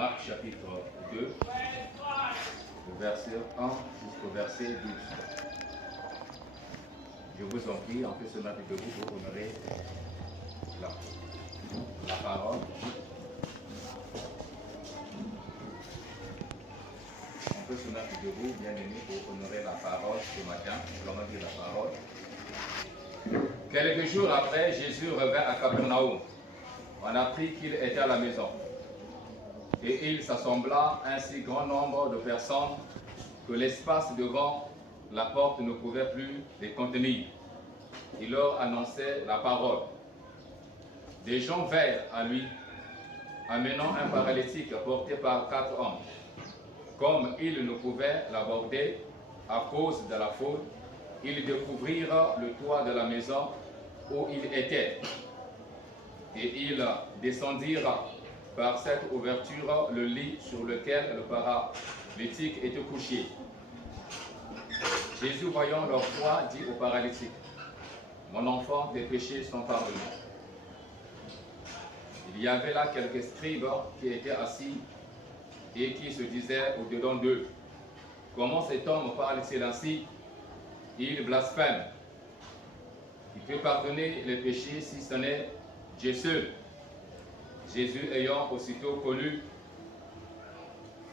Marc chapitre 2, le verset 1 jusqu'au verset 12. Je vous en prie, on peut se mettre debout pour honorer la parole. On peut se mettre debout, bien aimé, pour honorer la parole ce matin. Nous allons dire la parole. Quelques jours après, Jésus revint à Capernaum. On apprit qu'il était à la maison. Et il s'assembla un si grand nombre de personnes que l'espace devant la porte ne pouvait plus les contenir. Il leur annonçait la parole. Des gens vinrent à lui, amenant un paralytique porté par 4 hommes. Comme ils ne pouvaient l'aborder à cause de la foule, ils découvrirent le toit de la maison où il était. Et ils descendirent par cette ouverture le lit sur lequel le paralytique était couché. Jésus, voyant leur foi, dit au paralytique, « Mon enfant, tes péchés sont pardonnés. » Il y avait là quelques scribes qui étaient assis et qui se disaient au-dedans d'eux, « Comment cet homme parle-t-il ainsi? Il blasphème. Il peut pardonner les péchés si ce n'est Dieu seul. » Jésus, ayant aussitôt connu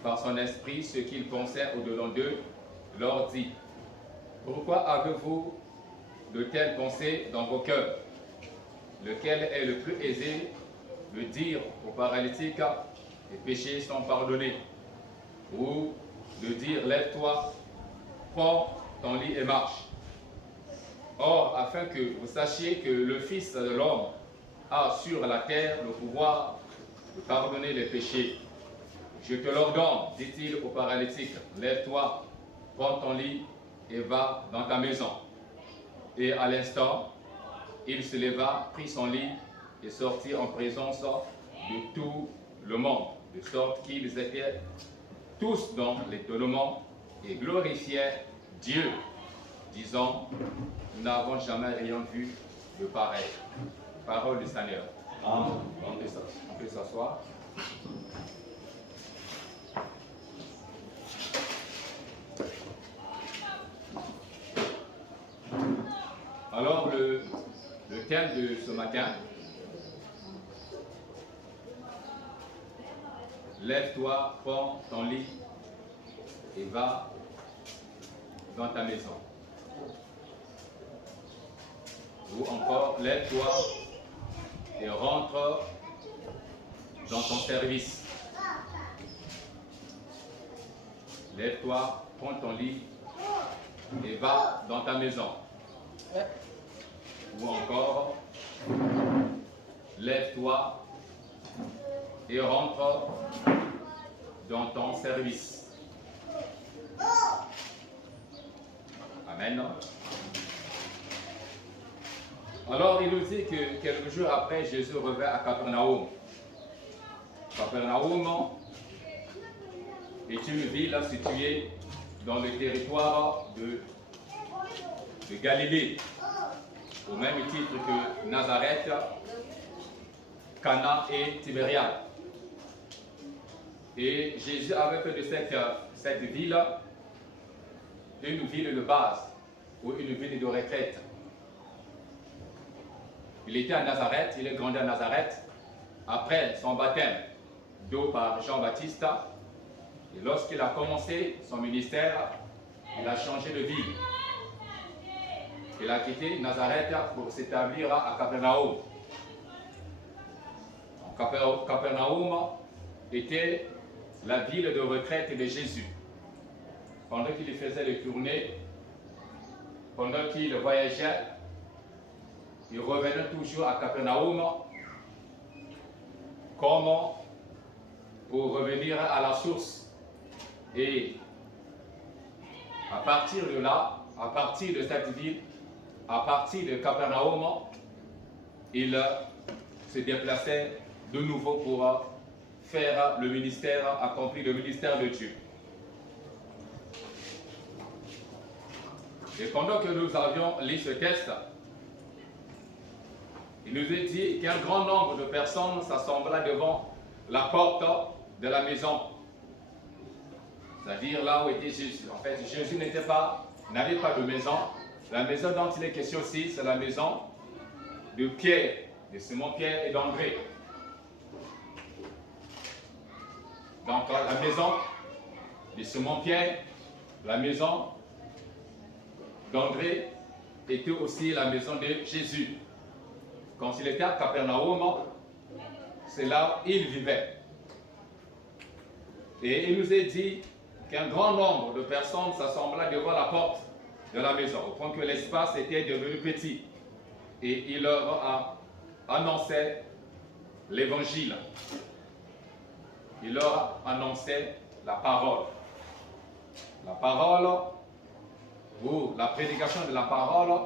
par son esprit ce qu'ils pensaient au-dedans d'eux, leur dit, « Pourquoi avez-vous de telles pensées dans vos cœurs? Lequel est le plus aisé de dire au paralytique, les péchés sont pardonnés, ou de dire, lève-toi, prends ton lit et marche. Or, afin que vous sachiez que le Fils de l'homme a sur la terre le pouvoir de pardonner les péchés. Je te l'ordonne, dit-il au paralytique, lève-toi, prends ton lit et va dans ta maison. Et à l'instant, il se leva, prit son lit et sortit en présence de tout le monde, de sorte qu'ils étaient tous dans l'étonnement et glorifiaient Dieu, disant, nous n'avons jamais rien vu de pareil. Parole du Seigneur. Amen. On peut s'asseoir. Alors, le thème de ce matin, lève-toi, prends ton lit et va dans ta maison. Ou encore, lève-toi et rentre dans ton service. Lève-toi, prends ton lit et va dans ta maison. Ou encore, lève-toi et rentre dans ton service. Amen. Alors, il nous dit que quelques jours après, Jésus revint à Capernaum. Capernaum est une ville située dans le territoire de Galilée, au même titre que Nazareth, Cana et Tibériade. Et Jésus avait fait de cette ville une ville de base ou une ville de retraite. Il était à Nazareth, il est grandi à Nazareth, après son baptême d'eau par Jean-Baptiste. Et lorsqu'il a commencé son ministère, il a changé de ville. Il a quitté Nazareth pour s'établir à Capernaum. Capernaum était la ville de retraite de Jésus. Pendant qu'il faisait les tournées, pendant qu'il voyageait, il revenait toujours à Capernaum comme pour revenir à la source. Et à partir de là, à partir de cette ville, à partir de Capernaum, il se déplaçait de nouveau pour faire le ministère, accomplir le ministère de Dieu. Et pendant que nous avions lu ce texte, il nous est dit qu'un grand nombre de personnes s'assemblaient devant la porte de la maison. C'est-à-dire là où était Jésus. En fait, Jésus n'avait pas de maison. La maison dont il est question ici, c'est la maison de Pierre, de Simon-Pierre et d'André. Donc la maison de Simon-Pierre, la maison d'André était aussi la maison de Jésus. Quand il était à Capernaum, c'est là où il vivait. Et il nous est dit qu'un grand nombre de personnes s'assemblaient devant la porte de la maison, au point que l'espace était devenu petit. Et il leur a annoncé l'évangile. Il leur a annoncé la parole. La parole, ou la prédication de la parole,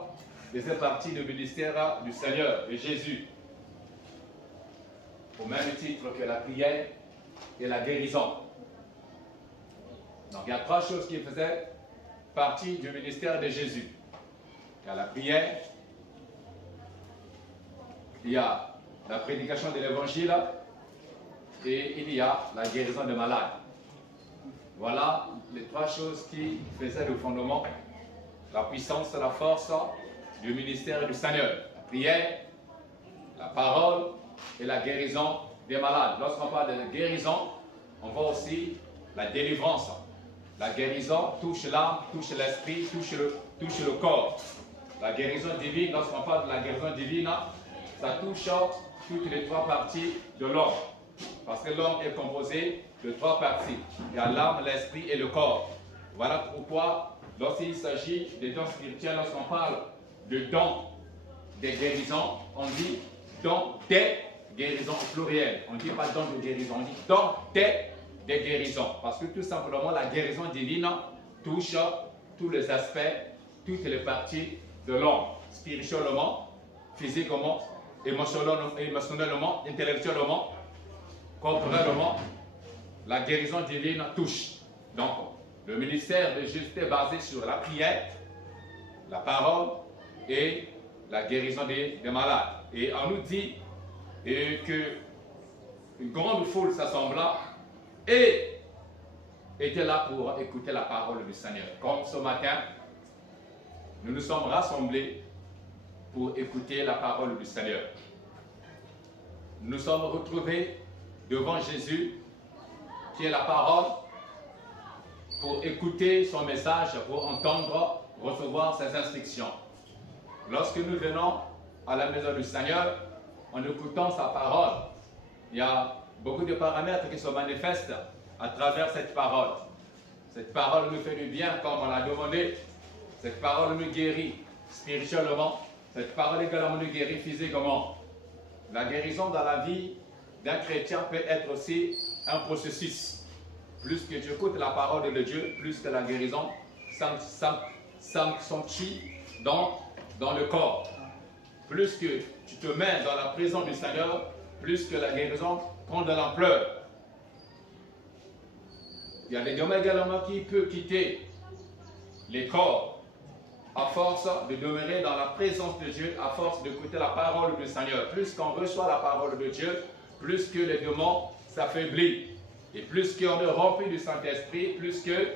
faisait partie du ministère du Seigneur, de Jésus. Au même titre que la prière et la guérison. Donc il y a trois choses qui faisaient partie du ministère de Jésus. Il y a la prière, il y a la prédication de l'évangile et il y a la guérison des malades. Voilà les trois choses qui faisaient le fondement, la puissance, la force du ministère du Seigneur. La prière, la parole et la guérison des malades. Lorsqu'on parle de guérison, on voit aussi la délivrance. La guérison touche l'âme, touche l'esprit, touche le corps. La guérison divine, lorsqu'on parle de la guérison divine, ça touche toutes les trois parties de l'homme. Parce que l'homme est composé de trois parties. Il y a l'âme, l'esprit et le corps. Voilà pourquoi, lorsqu'il s'agit des dons spirituels, lorsqu'on parle de dons des guérisons, on dit dons des guérisons au pluriel. On ne dit pas dons de guérison, on dit dons des guérisons. Parce que tout simplement, la guérison divine touche tous les aspects, toutes les parties de l'homme. Spirituellement, physiquement, émotionnellement, intellectuellement, corporellement, la guérison divine touche. Donc, le ministère de Jésus est basé sur la prière, la parole et la guérison des malades. Et on nous dit qu'une grande foule s'assembla et était là pour écouter la parole du Seigneur. Comme ce matin, nous nous sommes rassemblés pour écouter la parole du Seigneur. Nous nous sommes retrouvés devant Jésus, qui est la parole, pour écouter son message, pour entendre, recevoir ses instructions. Lorsque nous venons à la maison du Seigneur, en écoutant sa parole, il y a beaucoup de paramètres qui se manifestent à travers cette parole. Cette parole nous fait du bien comme on l'a demandé. Cette parole nous guérit spirituellement. Cette parole également nous guérit physiquement. La guérison dans la vie d'un chrétien peut être aussi un processus. Plus que tu écoutes la parole de Dieu, plus que la guérison s'accentue dans le corps. Plus que tu te mets dans la présence du Seigneur, plus que la guérison prend de l'ampleur. Il y a des domaines également qui peuvent quitter les corps à force de demeurer dans la présence de Dieu, à force d'écouter la parole du Seigneur. Plus qu'on reçoit la parole de Dieu, plus que les démons s'affaiblissent. Et plus qu'on est rempli du Saint-Esprit, plus que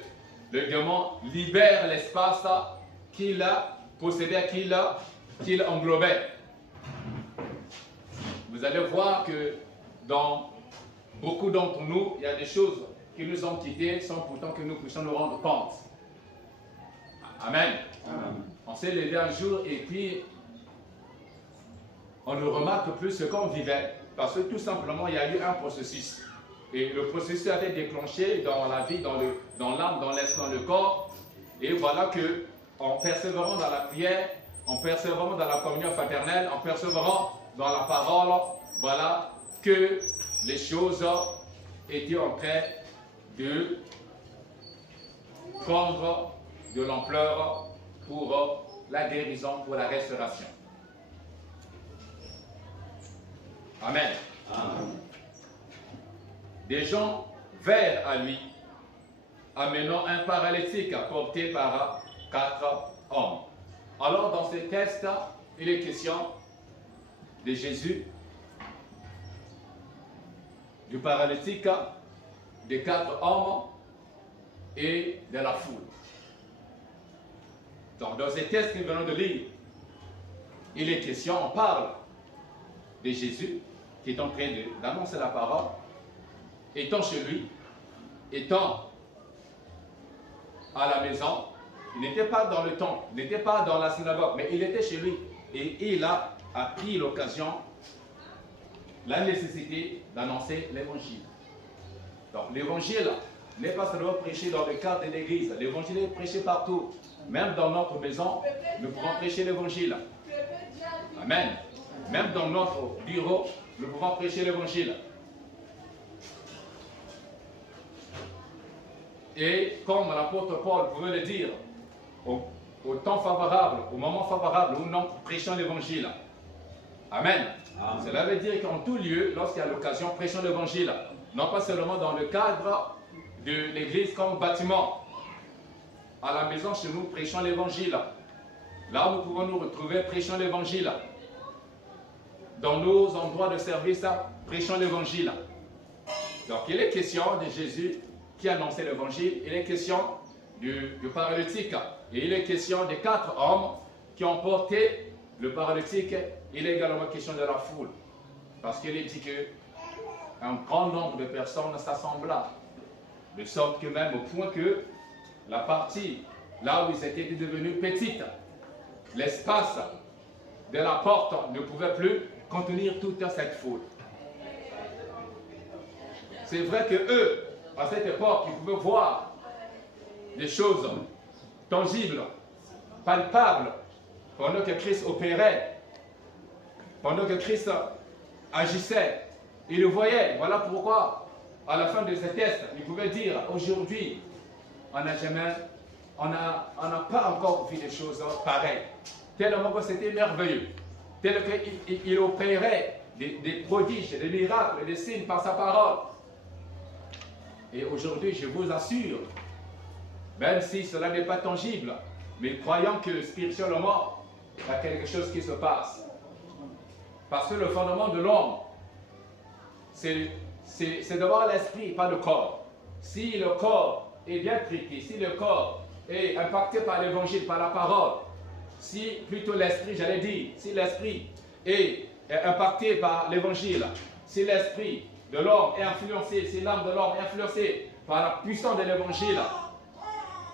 le démon libère l'espace qu'il a possédé, qu'il englobait. Vous allez voir que dans beaucoup d'entre nous, il y a des choses qui nous ont quittés sans pourtant que nous puissions nous rendre compte. Amen. Amen. On s'est levé un jour et puis on ne remarque plus ce qu'on vivait parce que tout simplement il y a eu un processus. Et le processus a été déclenché dans la vie, dans l'âme, dans l'esprit, dans le corps. Et voilà que en persévérant dans la prière, en persévérant dans la communion fraternelle, en persévérant dans la parole, voilà que les choses étaient en train de prendre de l'ampleur pour la guérison, pour la restauration. Amen. Amen. Des gens vinrent à lui, amenant un paralytique porté par 4 hommes. Alors dans ce texte, il est question de Jésus, du paralytique des 4 hommes et de la foule. Donc, dans ces textes que nous venons de lire, il est question, on parle de Jésus qui est en train d'annoncer la parole, étant chez lui, étant à la maison. Il n'était pas dans le temple, il n'était pas dans la synagogue, mais il était chez lui. Et il a pris l'occasion, la nécessité d'annoncer l'évangile. Donc l'évangile n'est pas seulement prêché dans le cadre de l'église, l'évangile est prêché partout. Même dans notre maison, nous pouvons prêcher l'évangile. Amen. Même dans notre bureau, nous pouvons prêcher l'évangile. Et comme l'apôtre Paul pouvait le dire, au temps favorable, au moment favorable, où nous prêchons l'évangile. Amen. Amen. Cela veut dire qu'en tout lieu, lorsqu'il y a l'occasion, prêchons l'évangile. Non pas seulement dans le cadre de l'église comme bâtiment. À la maison, chez nous, prêchons l'évangile. Là où nous pouvons nous retrouver, prêchons l'évangile. Dans nos endroits de service, prêchons l'évangile. Donc, il est question de Jésus qui annonçait l'évangile. Il est question du paralytique. Et il est question des 4 hommes qui ont porté le paralytique. Il est également question de la foule. Parce qu'il est dit qu'un grand nombre de personnes s'assembla. De sorte que même au point que la partie, là où ils étaient devenus petites, l'espace de la porte ne pouvait plus contenir toute cette foule. C'est vrai que eux, à cette époque, ils pouvaient voir des choses tangibles, palpables, pendant que Christ opérait, pendant que Christ agissait. Ils le voyaient. Voilà pourquoi, à la fin de ce test, ils pouvaient dire, aujourd'hui, on n'a pas encore vu des choses pareilles. Tellement que c'était merveilleux. Tel qu'il opérait des prodiges, des miracles, des signes par sa parole. Et aujourd'hui, je vous assure, même si cela n'est pas tangible, mais croyant que spirituellement, il y a quelque chose qui se passe. Parce que le fondement de l'homme, c'est d'avoir l'esprit, pas le corps. Si le corps est bien traité, si le corps est impacté par l'évangile, par la parole, si plutôt l'esprit, j'allais dire, si l'esprit est impacté par l'évangile, si l'esprit de l'homme est influencé, si l'âme de l'homme est influencée par la puissance de l'évangile,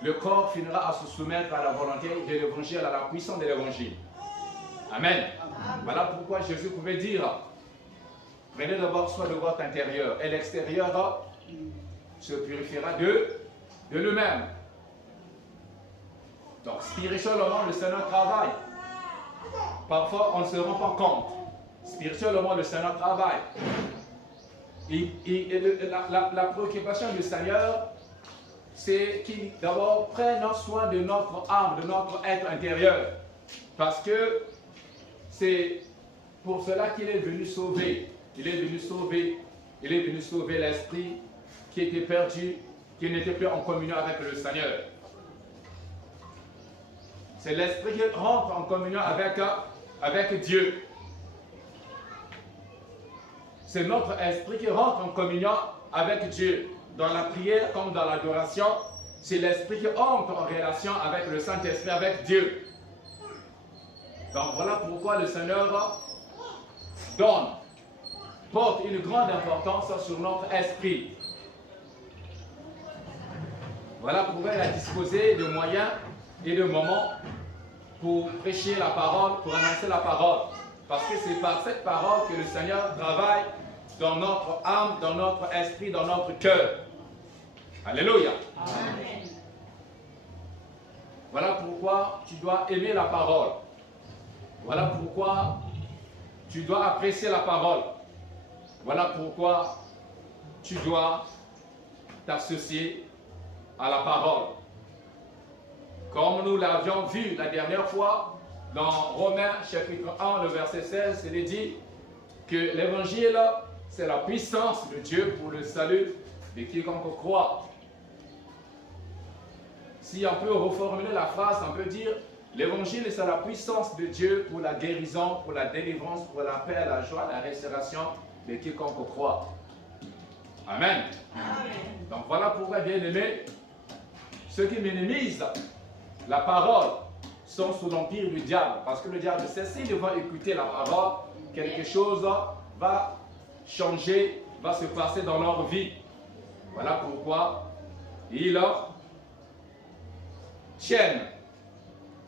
le corps finira à se soumettre à la volonté de l'évangile, à la puissance de l'évangile. Amen. Voilà pourquoi Jésus pouvait dire, prenez d'abord soin de votre intérieur et l'extérieur se purifiera de lui-même. Donc spirituellement, le Seigneur travaille. Parfois, on ne se rend pas compte. Spirituellement, le Seigneur travaille. La préoccupation du Seigneur, c'est qu'il d'abord prenne soin de notre âme, de notre être intérieur. Parce que c'est pour cela qu'il est venu sauver. Il est venu sauver l'esprit qui était perdu, qui n'était plus en communion avec le Seigneur. C'est l'esprit qui rentre en communion avec Dieu. C'est notre esprit qui rentre en communion avec Dieu. Dans la prière comme dans l'adoration, c'est l'esprit qui entre en relation avec le Saint-Esprit, avec Dieu. Donc voilà pourquoi le Seigneur porte une grande importance sur notre esprit. Voilà pourquoi il a disposé de moyens et de moments pour prêcher la parole, pour annoncer la parole. Parce que c'est par cette parole que le Seigneur travaille dans notre âme, dans notre esprit, dans notre cœur. Alléluia. Amen. Voilà pourquoi tu dois aimer la parole. Voilà pourquoi tu dois apprécier la parole. Voilà pourquoi tu dois t'associer à la parole. Comme nous l'avions vu la dernière fois, dans Romains chapitre 1, le verset 16, il est dit que l'évangile, c'est la puissance de Dieu pour le salut de quiconque croit. Si on peut reformuler la phrase, on peut dire l'évangile, c'est la puissance de Dieu pour la guérison, pour la délivrance, pour la paix, la joie, la restauration de quiconque croit. Amen. Donc voilà pourquoi, bien aimés, ceux qui minimisent la parole sont sous l'empire du diable. Parce que le diable sait, s'ils vont écouter la parole, quelque chose va changer, va se passer dans leur vie. Voilà pourquoi ils tiennent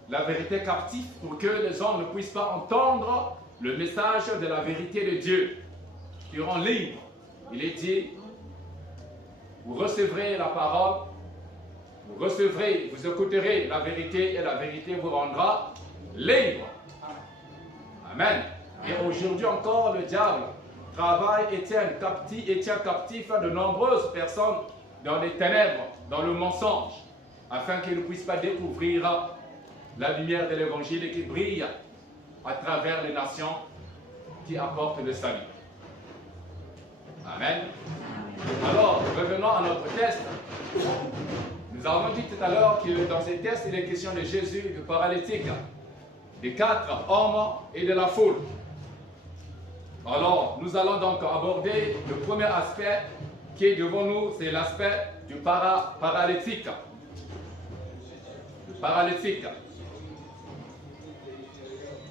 la vérité captive pour que les hommes ne puissent pas entendre le message de la vérité de Dieu. Qui rend libre. Il est dit, vous recevrez la parole, vous recevrez, vous écouterez la vérité et la vérité vous rendra libre. Amen. Et aujourd'hui encore, le diable travaille et tient captif de nombreuses personnes dans les ténèbres, dans le mensonge, afin qu'ils ne puissent pas découvrir la lumière de l'évangile qui brille à travers les nations qui apportent le salut. Amen. Alors, revenons à notre test. Nous avons dit tout à l'heure que dans ces tests, il est question de Jésus, du paralytique, des 4 hommes et de la foule. Alors, nous allons donc aborder le premier aspect qui est devant nous, c'est l'aspect du paralytique. Le paralytique.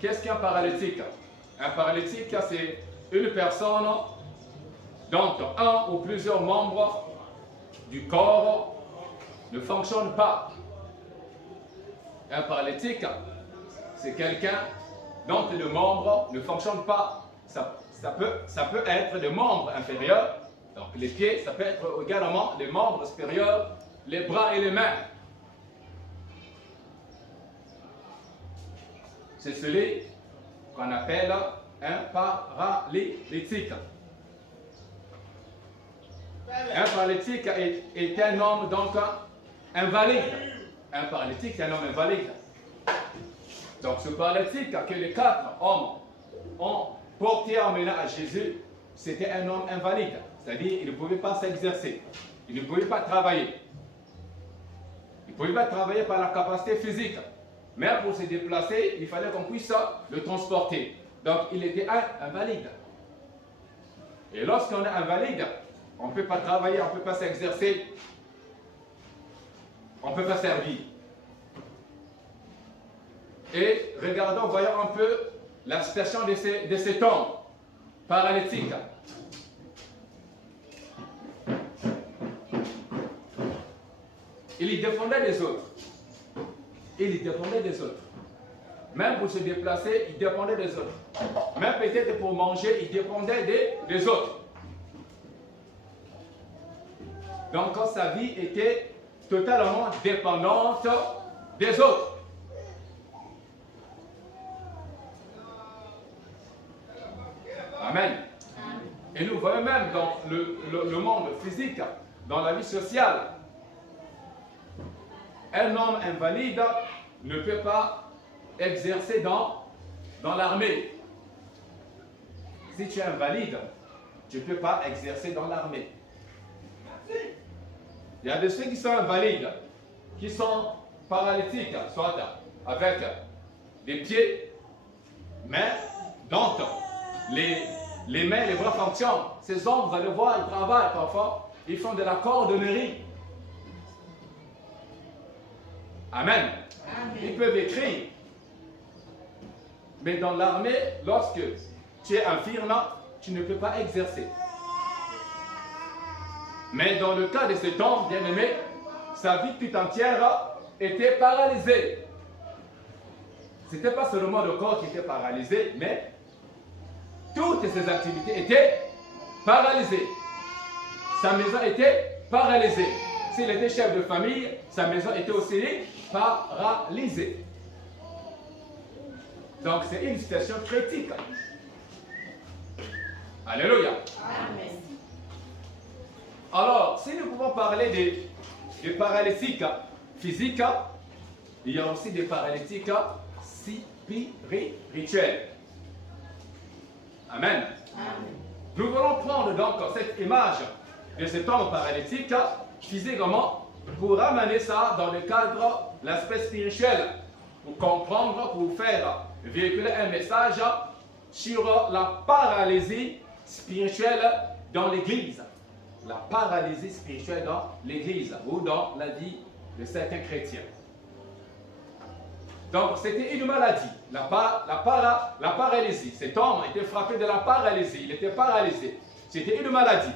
Qu'est-ce qu'un paralytique? Un paralytique, c'est une personne dont un ou plusieurs membres du corps ne fonctionnent pas. Un paralytique, c'est quelqu'un dont les membres ne fonctionnent pas. Ça peut être des membres inférieurs, donc les pieds, ça peut être également les membres supérieurs, les bras et les mains. C'est celui qu'on appelle un paralytique. Un paralytique est un homme donc invalide. Un paralytique est un homme invalide. Donc ce paralytique que les 4 hommes ont porté et emmené à Jésus, c'était un homme invalide. C'est-à-dire qu'il ne pouvait pas s'exercer. Il ne pouvait pas travailler. Il ne pouvait pas travailler par la capacité physique. Mais pour se déplacer, il fallait qu'on puisse le transporter. Donc il était invalide. Et lorsqu'on est invalide, on ne peut pas travailler, on ne peut pas s'exercer, on ne peut pas servir. Et regardons, voyons un peu la situation de cet homme paralytique. Il y dépendait des autres. Il y dépendait des autres. Même pour se déplacer, il dépendait des autres. Même peut-être pour manger, il dépendait des autres. Donc sa vie était totalement dépendante des autres. Amen. Et nous voyons même dans le monde physique, dans la vie sociale, un homme invalide ne peut pas exercer dans l'armée. Si tu es invalide, tu ne peux pas exercer dans l'armée. Il y a de ceux qui sont invalides, qui sont paralytiques, soit avec des pieds, mais dont les mains et les bras fonctionnent. Ces hommes, vous allez voir, ils travaillent parfois, ils font de la cordonnerie. Amen. Amen. Ils peuvent écrire. Mais dans l'armée, lorsque tu es infirme, tu ne peux pas exercer. Mais dans le cas de cet homme bien-aimé, sa vie tout entière était paralysée. Ce n'était pas seulement le corps qui était paralysé, mais toutes ses activités étaient paralysées. Sa maison était paralysée. S'il était chef de famille, sa maison était aussi paralysée. Donc c'est une situation critique. Alléluia. Amen. Alors, si nous pouvons parler des paralytiques physiques, il y a aussi des paralytiques spirituels. Amen. Amen. Nous voulons prendre donc cette image de cet homme paralytique physiquement pour ramener ça dans le cadre de l'aspect spirituel, pour comprendre, pour faire véhiculer un message sur la paralysie spirituelle dans l'Église. la paralysie spirituelle dans l'Église ou dans la vie de certains chrétiens. Donc, c'était une maladie, la paralysie. Cet homme était frappé de la paralysie, il était paralysé. C'était une maladie.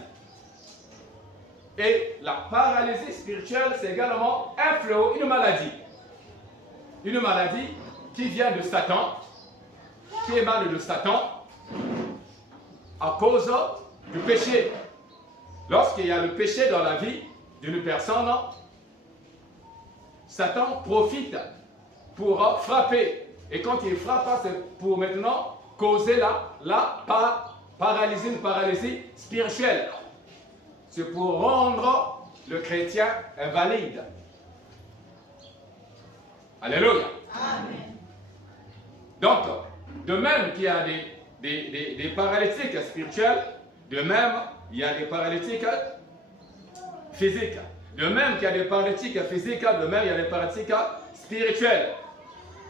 Et la paralysie spirituelle, c'est également un fléau, une maladie. Une maladie qui vient de Satan, qui émane de Satan à cause du péché. Lorsqu'il y a le péché dans la vie d'une personne, Satan profite pour frapper. Et quand il frappe, c'est pour maintenant causer la paralysie, une paralysie spirituelle. C'est pour rendre le chrétien invalide. Alléluia. Amen. Donc, de même qu'il y a des paralytiques spirituels, de même, il y a des paralytiques physiques. De même qu'il y a des paralytiques physiques, de même, il y a des paralytiques spirituels.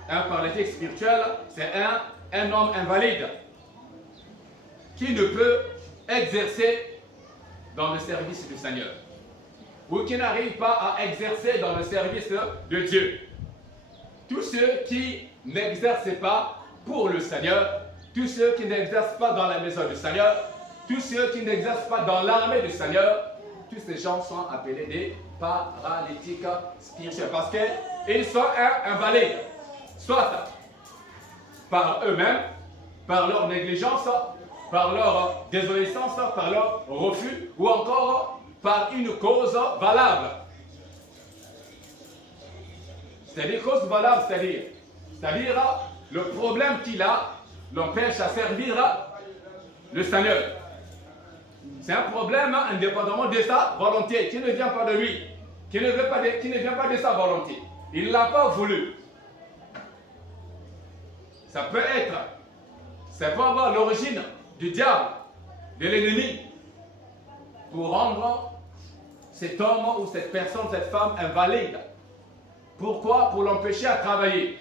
Un paralytique spirituel, c'est un homme invalide qui ne peut exercer dans le service du Seigneur ou qui n'arrive pas à exercer dans le service de Dieu. Tous ceux qui n'exercent pas pour le Seigneur, tous ceux qui n'exercent pas dans la maison du Seigneur, tous ceux qui n'exercent pas dans l'armée du Seigneur, tous ces gens sont appelés des paralytiques spirituels parce qu'ils sont invalides, soit par eux-mêmes, par leur négligence, par leur désobéissance, par leur refus, ou encore par une cause valable. C'est-à-dire cause valable, c'est-à-dire le problème qu'il a l'empêche à servir le Seigneur. C'est un problème indépendamment de sa volonté, qui ne vient pas de lui, qui ne vient pas de sa volonté. Il ne l'a pas voulu. Ça peut avoir l'origine du diable, de l'ennemi, pour rendre cet homme ou cette personne, cette femme invalide. Pourquoi? Pour l'empêcher à travailler.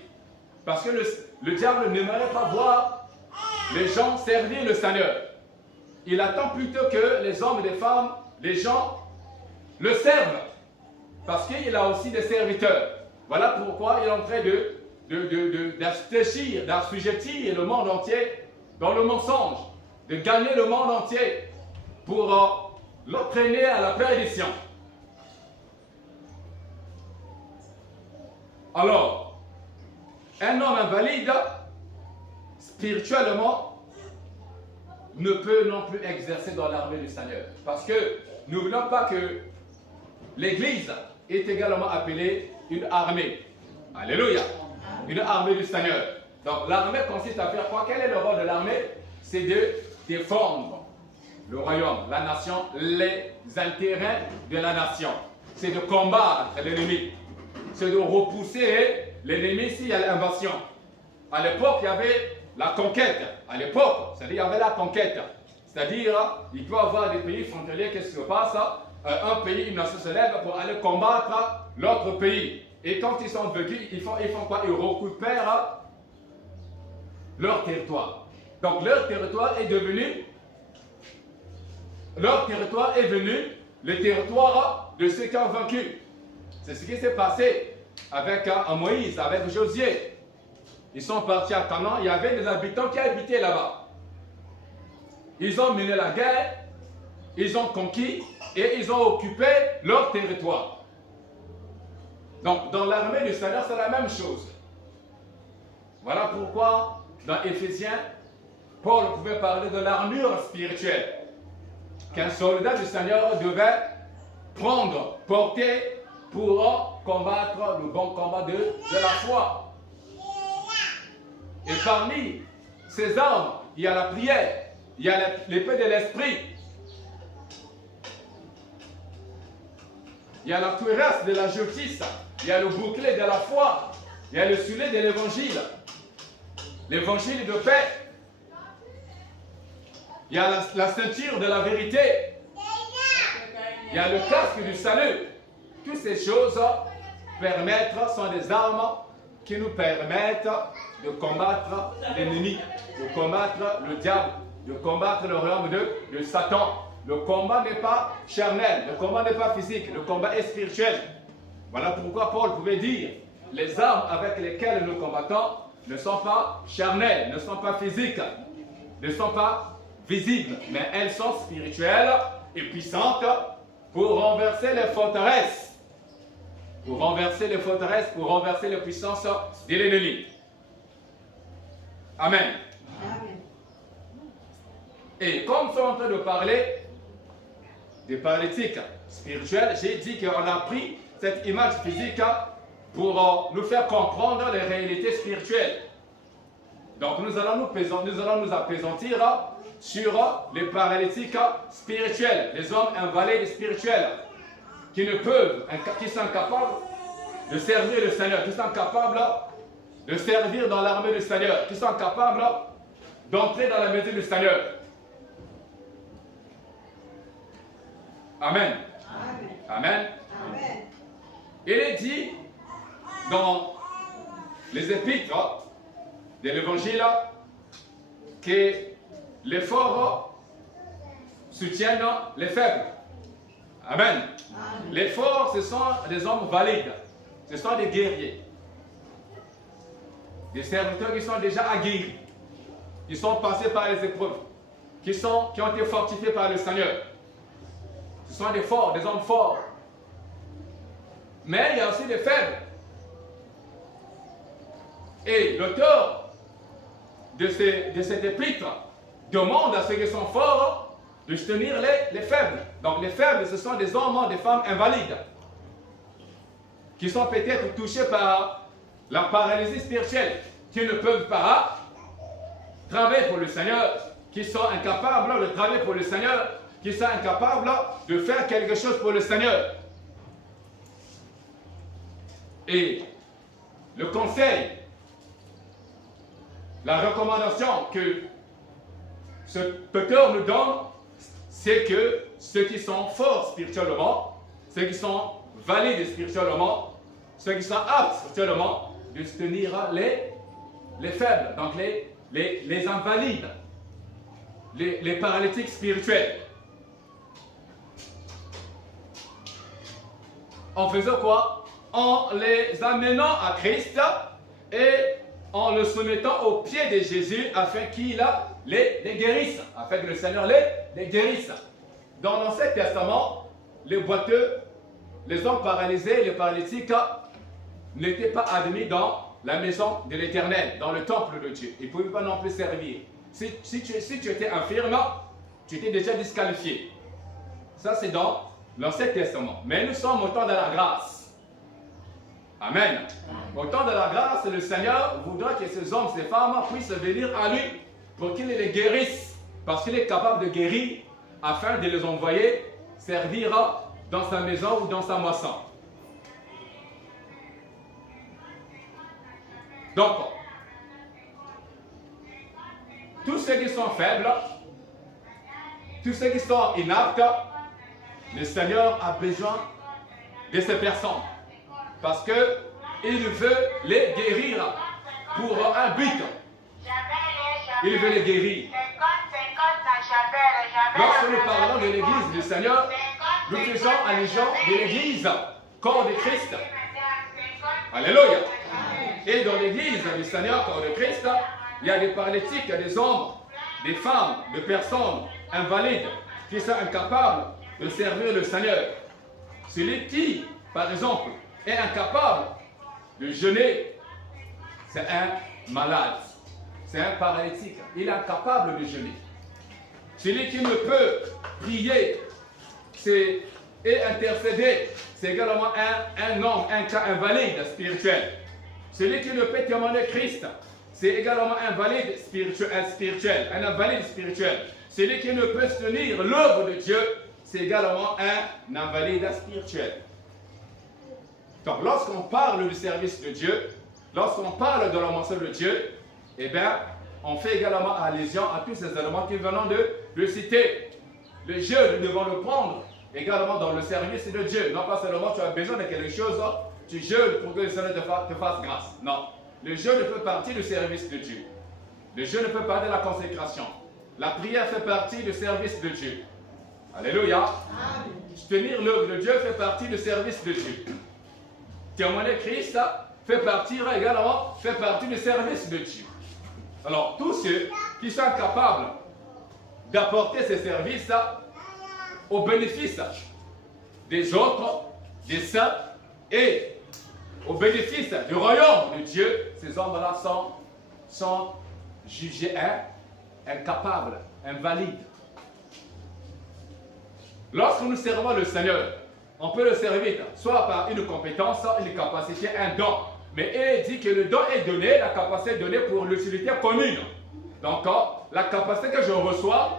Parce que le diable n'aimerait pas voir les gens servir le Seigneur. Il attend plutôt que les hommes et les femmes, les gens, le servent. Parce qu'il a aussi des serviteurs. Voilà pourquoi il est en train d'assujettir le monde entier dans le mensonge, de gagner le monde entier pour l'entraîner à la perdition. Alors, un homme invalide, spirituellement, ne peut non plus exercer dans l'armée du Seigneur. Parce que n'oublions pas que l'Église est également appelée une armée. Alléluia. Une armée du Seigneur. Donc l'armée consiste à faire quoi? Quel est le rôle de l'armée? C'est de défendre le royaume, la nation, les intérêts de la nation. C'est de combattre l'ennemi. C'est de repousser l'ennemi s'il y a l'invasion. À l'époque, il y avait la conquête. À l'époque, c'est-à-dire il y avait la conquête. C'est-à-dire, il peut y avoir des pays frontaliers, qu'est-ce qui se passe? Un pays, une nation se lève pour aller combattre l'autre pays. Et quand ils sont vaincus, ils font quoi? Ils récupèrent leur territoire. Donc leur territoire est devenu le territoire de ceux qui ont vaincu. C'est ce qui s'est passé avec Moïse, avec Josué. Ils sont partis à Canaan, il y avait des habitants qui habitaient là-bas. Ils ont mené la guerre, ils ont conquis et ils ont occupé leur territoire. Donc dans l'armée du Seigneur, c'est la même chose. Voilà pourquoi dans Éphésiens, Paul pouvait parler de l'armure spirituelle qu'un soldat du Seigneur devait porter pour combattre le bon combat de la foi. Et parmi ces armes, il y a la prière, il y a l'épée de l'esprit, il y a la cuirasse de la justice, il y a le bouclier de la foi, il y a le soulier de l'évangile, l'évangile de paix. Il y a la ceinture de la vérité. Il y a le casque du salut. Toutes ces choses sont des armes qui nous permettent de combattre l'ennemi, de combattre le diable, de combattre le royaume de Satan. Le combat n'est pas charnel, le combat n'est pas physique, le combat est spirituel. Voilà pourquoi Paul pouvait dire, les armes avec lesquelles nous combattons ne sont pas charnelles, ne sont pas physiques, ne sont pas visibles, mais elles sont spirituelles et puissantes pour renverser les forteresses. Pour renverser les forteresses, pour renverser les puissances de l'ennemi. Amen. Amen. Et comme nous sommes en train de parler des paralytiques spirituels, j'ai dit qu'on a pris cette image physique pour nous faire comprendre les réalités spirituelles. Donc nous allons nous appesantir sur les paralytiques spirituels, les hommes invalides spirituels, qui sont incapables de servir le Seigneur, qui sont capables de servir dans l'armée du Seigneur, qui sont capables d'entrer dans la maison du Seigneur. Amen. Amen. Amen. Amen. Il est dit dans les épîtres de l'Évangile que les forts soutiennent les faibles. Amen. Amen. Les forts, ce sont des hommes valides. Ce sont des guerriers. Des serviteurs qui sont déjà aguerris. Qui sont passés par les épreuves. Qui ont été fortifiés par le Seigneur. Ce sont des forts, des hommes forts. Mais il y a aussi des faibles. Et l'auteur de cet épître demande à ceux qui sont forts de soutenir les faibles. Donc les faibles, ce sont des hommes, des femmes invalides qui sont peut-être touchés par la paralysie spirituelle, qui ne peuvent pas travailler pour le Seigneur, qui sont incapables de travailler pour le Seigneur, qui sont incapables de faire quelque chose pour le Seigneur. Et le conseil, la recommandation que ce auteur nous donne, c'est que ceux qui sont forts spirituellement, ceux qui sont valides spirituellement, ceux qui sont aptes spirituellement, de soutenir les faibles, donc les invalides, les paralytiques spirituels. En faisant quoi? En les amenant à Christ et en le soumettant aux pieds de Jésus afin qu'il les guérisse, afin que le Seigneur les guérisse. Dans l'Ancien Testament, les boiteux, les hommes paralysés, les paralytiques n'étaient pas admis dans la maison de l'Éternel, dans le temple de Dieu. Ils ne pouvaient pas non plus servir. Si tu étais infirme, tu étais déjà disqualifié. Ça, c'est dans l'Ancien Testament. Mais nous sommes au temps de la grâce. Amen. Au temps de la grâce, le Seigneur voudra que ces hommes, ces femmes puissent venir à lui pour qu'il les guérisse. Parce qu'il est capable de guérir afin de les envoyer servir dans sa maison ou dans sa moisson. Donc, tous ceux qui sont faibles, tous ceux qui sont inaptes, le Seigneur a besoin de ces personnes. Parce qu'il veut les guérir pour un but. Il veut les guérir. Lorsque nous parlons de l'église du Seigneur, nous faisons allusion de l'église, corps de Christ. Alléluia. Et dans l'église du Seigneur, corps de Christ, il y a des paralytiques, des hommes, des femmes, des personnes invalides qui sont incapables de servir le Seigneur. Celui qui, par exemple, est incapable de jeûner, c'est un malade, c'est un paralytique. Il est incapable de jeûner. Celui qui ne peut prier et intercéder, c'est également un homme, un cas invalide spirituel. Celui qui ne peut témoigner Christ, c'est également un invalide spirituel, un invalide spirituel. Celui qui ne peut soutenir l'œuvre de Dieu, c'est également un invalide spirituel. Donc, lorsqu'on parle du service de Dieu, lorsqu'on parle de la mention de Dieu, eh bien, on fait également allusion à tous ces éléments qui viennent de citer. Le jeûne, nous devons le prendre également dans le service de Dieu. Non pas seulement tu as besoin de quelque chose, tu jeûnes pour que le Seigneur te fasse grâce. Non. Le jeûne fait partie du service de Dieu. Le jeûne fait partie de la consécration. La prière fait partie du service de Dieu. Alléluia. Tenir l'œuvre de Dieu fait partie du service de Dieu. Témoigner Christ fait partie du service de Dieu. Alors, tous ceux qui sont capables d'apporter ces services au bénéfice des autres, des saints, et au bénéfice du royaume de Dieu, ces hommes-là sont jugés incapables, invalides. Lorsque nous servons le Seigneur, on peut le servir soit par une compétence, une capacité, un don. Mais il dit que le don est donné, la capacité est donnée pour l'utilité commune. Donc, la capacité que je reçois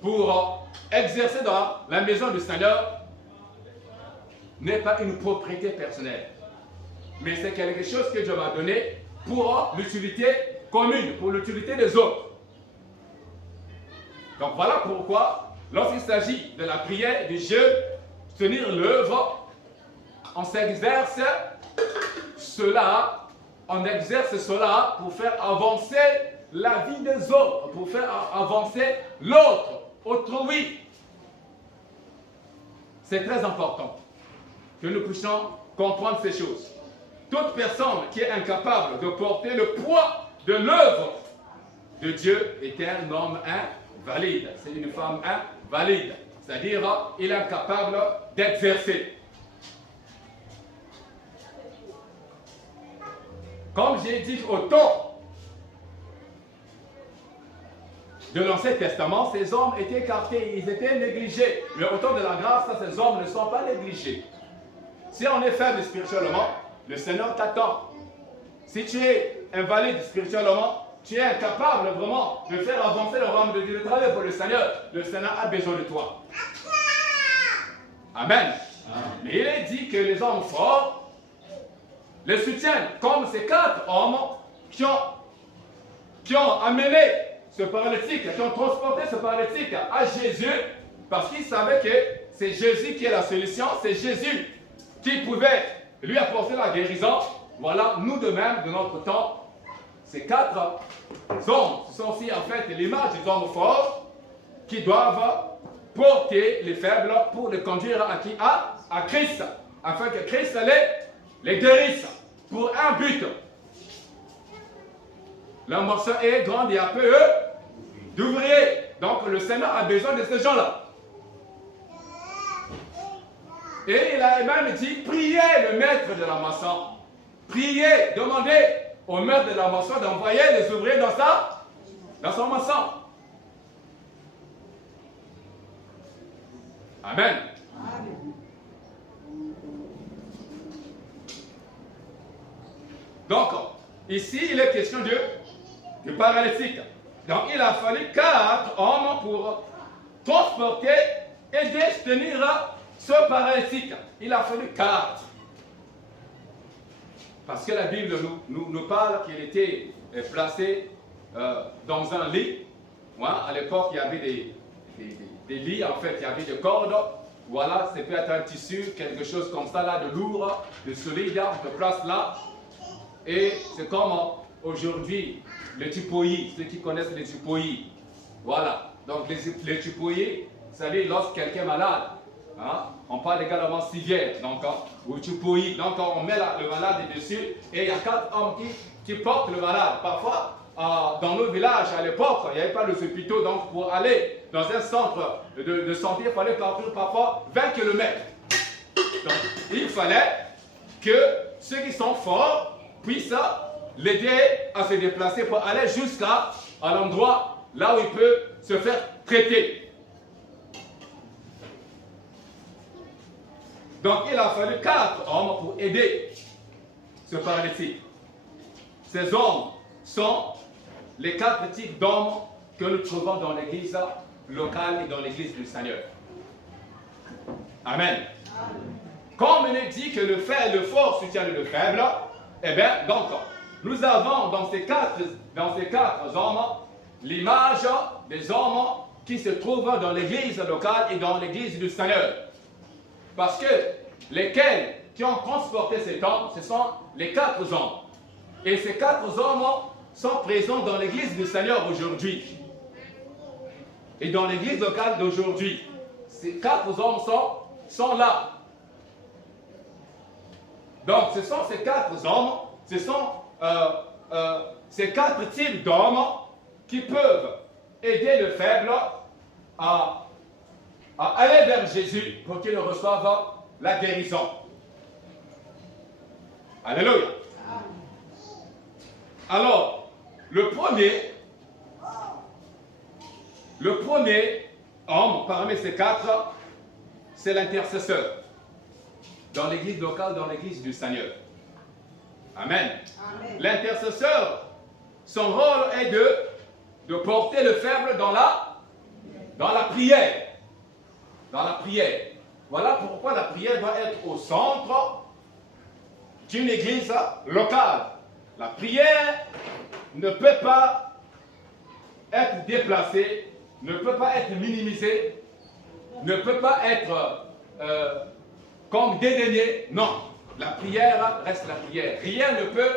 pour exercer dans la maison du Seigneur n'est pas une propriété personnelle. Mais c'est quelque chose que Dieu m'a donné pour l'utilité commune, pour l'utilité des autres. Donc voilà pourquoi, lorsqu'il s'agit de la prière, du jeûne, tenir l'œuvre, on exerce cela pour faire avancer la vie des autres, pour faire avancer l'autre, autrui. C'est très important que nous puissions comprendre ces choses. Toute personne qui est incapable de porter le poids de l'œuvre de Dieu est un homme invalide. C'est une femme invalide. C'est-à-dire, il est incapable d'exercer. Comme j'ai dit au temps de l'Ancien Testament, ces hommes étaient écartés, ils étaient négligés. Mais au temps de la grâce, ces hommes ne sont pas négligés. Si on est faible spirituellement, le Seigneur t'attend. Si tu es invalide spirituellement, tu es incapable vraiment de faire avancer le royaume de Dieu, de travailler pour le Seigneur a besoin de toi. Amen. Mais il est dit que les hommes forts les soutiennent, comme ces 4 hommes qui ont amené ce paralytique, qui ont transporté ce paralytique à Jésus, parce qu'ils savaient que c'est Jésus qui est la solution, c'est Jésus qui pouvait lui apporter la guérison. Voilà, nous de même, de notre temps, ces 4 hommes, ce sont aussi en fait l'image des hommes forts qui doivent porter les faibles pour les conduire à qui? À Christ, afin que Christ les guérisse pour un but. La moisson est grande et a peu d'ouvriers. Donc le Seigneur a besoin de ces gens-là. Et il a même dit, priez le maître de la moisson. Priez, demandez au maître de la moisson d'envoyer les ouvriers dans son moisson. Amen. Donc, ici, il est question de paralytique. Donc, il a fallu 4 hommes pour transporter et détenir ce paralytique. Il a fallu 4. Parce que la Bible nous parle qu'il était placé dans un lit. Ouais, à l'époque, il y avait des lits, en fait, il y avait des cordes. Voilà, c'est peut-être un tissu, quelque chose comme ça, là, de lourd, de solide, on te place là. Et c'est comme aujourd'hui, le tupoï, ceux qui connaissent les tupoïs. Voilà, donc les tupoïs, c'est-à-dire lorsque quelqu'un est malade, hein, on parle également civière, donc, ou tupoï, donc on met le malade dessus, et il y a 4 hommes qui portent le malade. Parfois, dans nos villages, à l'époque, il n'y avait pas de hôpitaux, donc pour aller dans un centre de santé, il fallait parcourir parfois 20 km. Donc, il fallait que ceux qui sont forts puissent l'aider à se déplacer pour aller jusqu'à l'endroit là où il peut se faire traiter. Donc, il a fallu 4 hommes pour aider ce paralytique. Ces hommes sont les 4 types d'hommes que nous trouvons dans l'église locale et dans l'église du Seigneur. Amen. Comme il est dit que le fort soutient le faible, eh bien, donc, nous avons dans ces 4 hommes l'image des hommes qui se trouvent dans l'église locale et dans l'église du Seigneur. Parce que lesquels qui ont transporté cet homme, ce sont les 4 hommes. Et ces 4 hommes sont présents dans l'église du Seigneur aujourd'hui. Et dans l'église locale d'aujourd'hui, ces 4 hommes sont là. Donc, ce sont ces 4 hommes, ce sont ces 4 types d'hommes qui peuvent aider le faible à aller vers Jésus pour qu'il reçoive la guérison. Alléluia. Alors, le premier homme parmi ces 4, c'est l'intercesseur. Dans l'église locale, dans l'église du Seigneur. Amen. Amen. L'intercesseur, son rôle est de porter le faible dans la prière. Dans la prière. Voilà pourquoi la prière doit être au centre d'une église locale. La prière ne peut pas être déplacée, ne peut pas être minimisée, ne peut pas être comme dédaignée. Non, la prière reste la prière. Rien ne peut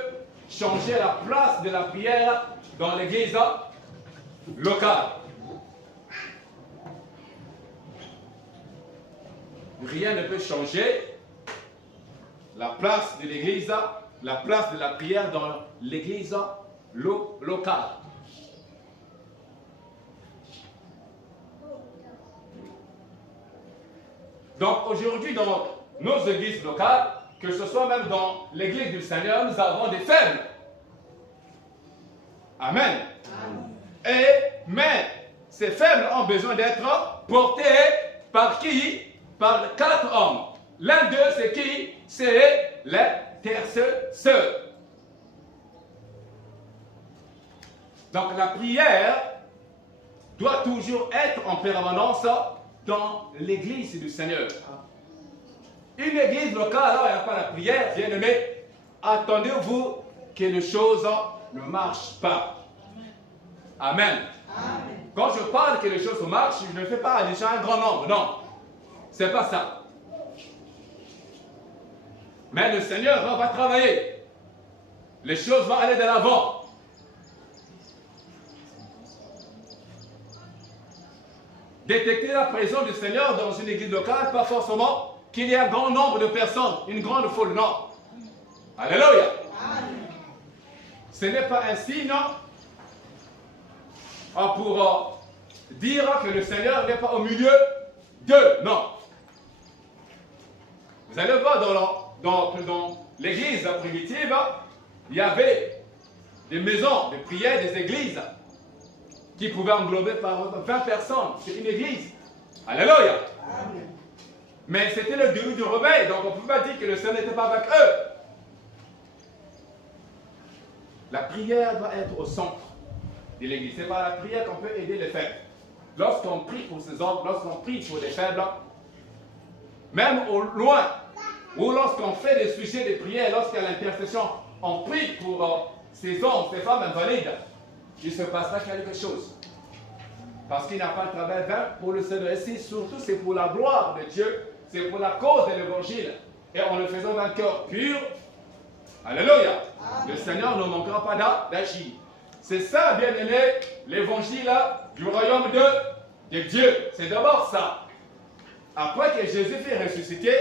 changer la place de la prière dans l'église locale. Rien ne peut changer la place de l'église, la place de la prière dans l'église locale. Donc aujourd'hui, dans nos églises locales, que ce soit même dans l'église du Seigneur, nous avons des faibles. Amen. Mais ces faibles ont besoin d'être portés par qui? Par 4 hommes. L'un d'eux, c'est qui? C'est l'intercesseur. Donc la prière doit toujours être en permanence dans l'église du Seigneur. Une église locale, alors il n'y a pas la prière, bien aimé, attendez-vous que les choses ne marchent pas. Amen. Amen. Quand je parle que les choses marchent, je ne fais pas allusion à un grand nombre, non. C'est pas ça. Mais le Seigneur va travailler. Les choses vont aller de l'avant. Détecter la présence du Seigneur dans une église locale, pas forcément qu'il y ait un grand nombre de personnes, une grande foule, non. Alléluia. Ce n'est pas un signe pour dire que le Seigneur n'est pas au milieu d'eux, non. Vous allez voir dans l'église primitive, il y avait des maisons de prière, des églises qui pouvaient englober par 20 personnes. C'est une église. Alléluia. Amen. Mais c'était le début du réveil, donc on ne peut pas dire que le Seigneur n'était pas avec eux. La prière doit être au centre de l'église. C'est par la prière qu'on peut aider les faibles. Lorsqu'on prie pour ces hommes, lorsqu'on prie pour les faibles, même au loin, ou lorsqu'on fait des sujets de prière, lorsqu'il y a l'intercession, on prie pour ces hommes, ces femmes invalides, il se passera quelque chose. Parce qu'il n'y a pas de travail vain pour le Seigneur. Ici, surtout, c'est pour la gloire de Dieu, c'est pour la cause de l'évangile. Et en le faisant d'un cœur pur, alléluia, le Seigneur ne manquera pas d'agir. C'est ça, bien aimé, l'évangile du royaume de Dieu. C'est d'abord ça. Après que Jésus fut ressuscité,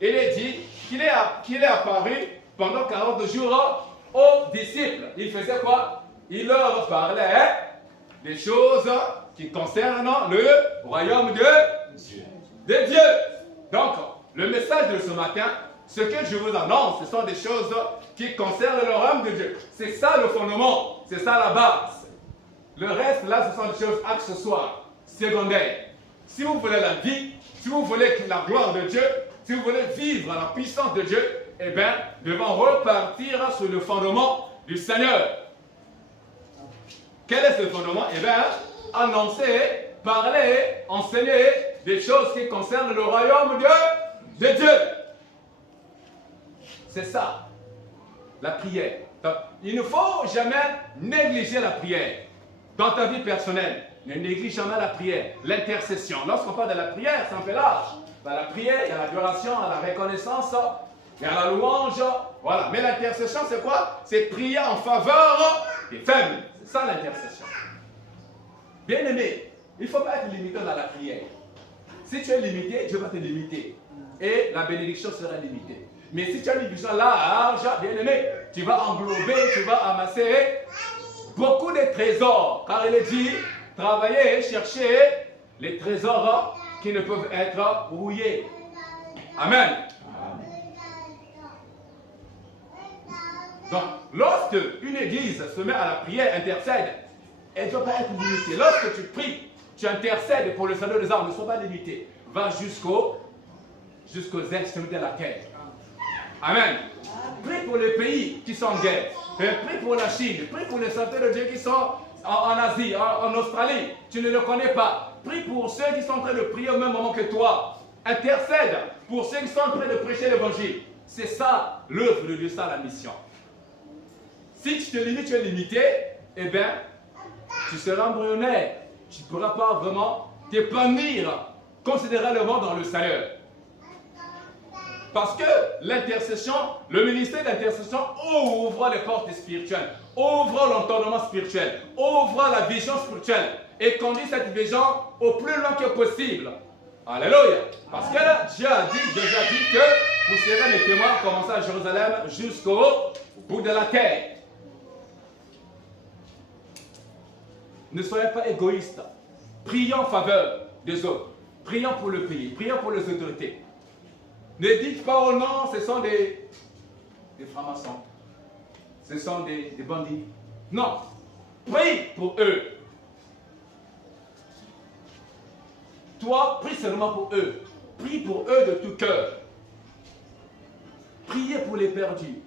il est dit qu'il est apparu pendant 40 jours aux disciples. Il faisait quoi? Il leur parlait des choses qui concernent le royaume de Dieu. Donc, le message de ce matin, ce que je vous annonce, ce sont des choses qui concernent le royaume de Dieu. C'est ça le fondement, c'est ça la base. Le reste, là, ce sont des choses accessoires, secondaires. Si vous voulez la vie, si vous voulez la gloire de Dieu, si vous voulez vivre la puissance de Dieu, eh bien, nous devons repartir sur le fondement du Seigneur. Quel est ce fondement? Eh bien, annoncer, parler, enseigner des choses qui concernent le royaume de Dieu. C'est ça, la prière. Donc, il ne faut jamais négliger la prière. Dans ta vie personnelle, ne néglige jamais la prière, l'intercession. Lorsqu'on parle de la prière, c'est un peu large. Dans la prière, il y a l'adoration, il y a la reconnaissance, il y a la louange. Voilà. Mais l'intercession, c'est quoi? C'est prier en faveur des faibles. C'est ça l'intercession. Bien aimé, Il ne faut pas être limité dans la prière. Si tu es limité, Dieu va te limiter. Et la bénédiction sera limitée. Mais si tu as une bénédiction large, bien aimé, tu vas englober, tu vas amasser beaucoup de trésors. Car il est dit, travaillez et cherchez les trésors qui ne peuvent être rouillés. Amen. Donc, lorsque une église se met à la prière, intercède, elle ne doit pas être limitée. Lorsque tu pries, tu intercèdes pour le salut des âmes, ne sois pas limité. Va jusqu'aux extrémités de la terre. Amen. Prie pour les pays qui sont en guerre. Prie pour la Chine. Prie pour les serviteurs de Dieu qui sont en Asie, en Australie. Tu ne le connais pas. Prie pour ceux qui sont en train de prier au même moment que toi. Intercède pour ceux qui sont en train de prêcher l'évangile. C'est ça l'œuvre de Dieu, ça la mission. Si tu te limites, tu es limité, eh bien, tu seras embryonnaire. Tu ne pourras pas vraiment t'épanouir considérablement dans le salut. Parce que l'intercession, le ministère d'intercession ouvre les portes spirituelles, ouvre l'entendement spirituel, ouvre la vision spirituelle et conduit cette vision au plus loin que possible. Alléluia. Parce que là, Dieu a dit, Jésus a dit que vous serez mes témoins, commençant à Jérusalem jusqu'au bout de la terre. Ne soyez pas égoïstes. Prions en faveur des autres. Prions pour le pays. Prions pour les autorités. Ne dites pas oh non, ce sont des francs-maçons. Ce sont des bandits. Non. Prie pour eux. Toi, prie seulement pour eux. Prie pour eux de tout cœur. Priez pour les perdus.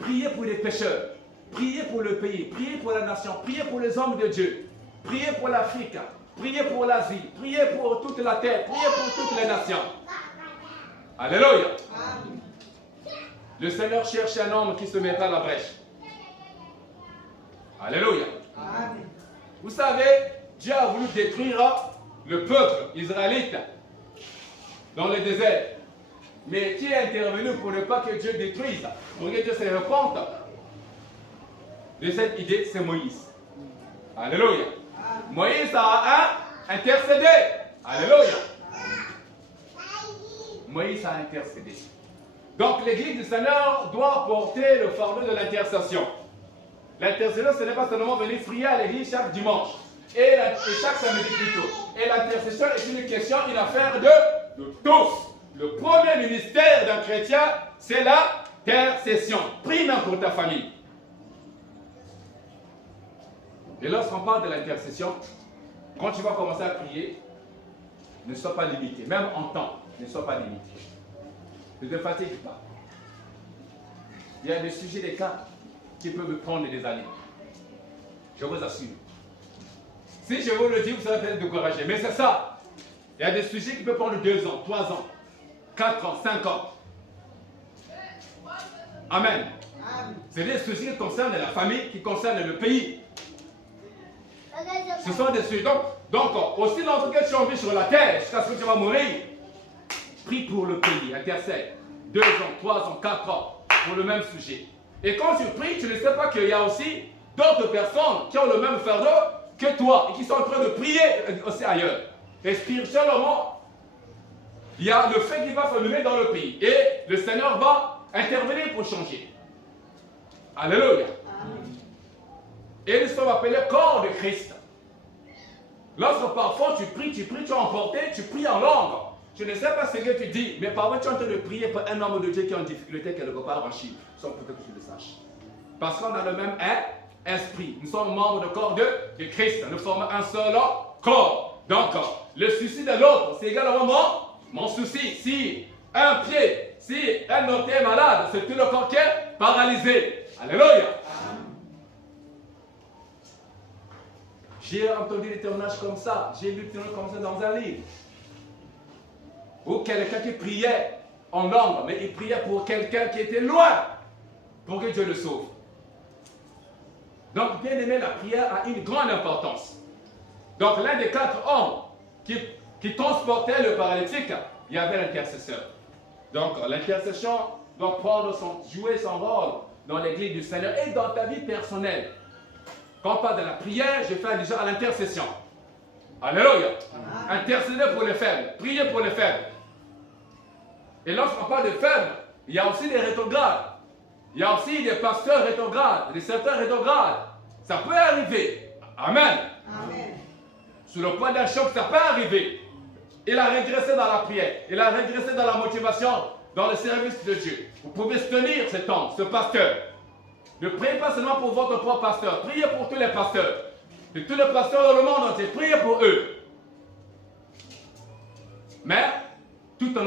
Priez pour les pécheurs. Priez pour le pays. Priez pour la nation. Priez pour les hommes de Dieu. Priez pour l'Afrique, priez pour l'Asie, priez pour toute la terre, priez pour toutes les nations. Alléluia. Le Seigneur cherche un homme qui se mettra à la brèche. Alléluia. Vous savez, Dieu a voulu détruire le peuple israélite dans le désert. Mais qui est intervenu pour ne pas que Dieu détruise, pour que Dieu se repente de cette idée, c'est Moïse. Alléluia. Moïse a intercédé. Alléluia. Moïse a intercédé. Donc l'église du Seigneur doit porter le fardeau de l'intercession. L'intercession, ce n'est pas seulement venir prier à l'église chaque dimanche et chaque samedi plutôt. Et l'intercession est une question, une affaire de tous. Le premier ministère d'un chrétien, c'est l'intercession. Prie même pour ta famille. Et lorsqu'on parle de l'intercession, quand tu vas commencer à prier, ne sois pas limité. Même en temps, ne sois pas limité. Ne te fatigue pas. Il y a des sujets, des cas qui peuvent prendre des années. Je vous assure. Si je vous le dis, vous serez peut-être découragé. Mais c'est ça. Il y a des sujets qui peuvent prendre 2 ans, 3 ans, 4 ans, 5 ans. Amen. C'est des sujets qui concernent la famille, qui concernent le pays. Ce sont des sujets. Donc aussi longtemps que tu en vis sur la terre, jusqu'à ce que tu vas mourir, prie pour le pays, intercède. 2 ans, 3 ans, 4 ans, pour le même sujet. Et quand tu pries, tu ne sais pas qu'il y a aussi d'autres personnes qui ont le même fardeau que toi et qui sont en train de prier aussi ailleurs. Et spirituellement, il y a le fait qui va s'allumer dans le pays. Et le Seigneur va intervenir pour changer. Alléluia. Et nous sommes appelés corps de Christ. Lorsque parfois tu pries, tu es emporté, tu pries en langue. Je ne sais pas ce que tu dis, mais parfois tu es en train de prier pour un homme de Dieu qui est en difficulté quelque part en Chine. Sans peut-être que tu le saches. Parce qu'on a le même esprit. Nous sommes membres du corps de Christ. Nous formons un seul corps. Donc, le souci de l'autre, c'est également mon souci. Si un pied, si un orteil est malade, c'est tout le corps qui est paralysé. Alléluia. J'ai entendu des témoignages comme ça. J'ai lu des témoignages comme ça dans un livre. Où quelqu'un qui priait en langue, mais il priait pour quelqu'un qui était loin, pour que Dieu le sauve. Donc, bien aimé, la prière a une grande importance. Donc, l'un des 4 hommes qui transportait le paralytique, il y avait l'intercesseur. Donc, l'intercession doit jouer son rôle dans l'église du Seigneur et dans ta vie personnelle. Quand on parle de la prière, je fais allusion à l'intercession. Alléluia. Intercédez pour les faibles. Priez pour les faibles. Et lorsqu'on parle de faibles, il y a aussi des rétrogrades. Il y a aussi des pasteurs rétrogrades, des certains rétrogrades. Ça peut arriver. Amen. Amen. Sous le poids d'un choc, ça peut arriver. Il a régressé dans la prière. Il a régressé dans la motivation, dans le service de Dieu. Vous pouvez se tenir cet homme, ce pasteur. Ne priez pas seulement pour votre propre pasteur. Priez pour tous les pasteurs. De tous les pasteurs dans le monde entier. Priez pour eux. Mais, tout en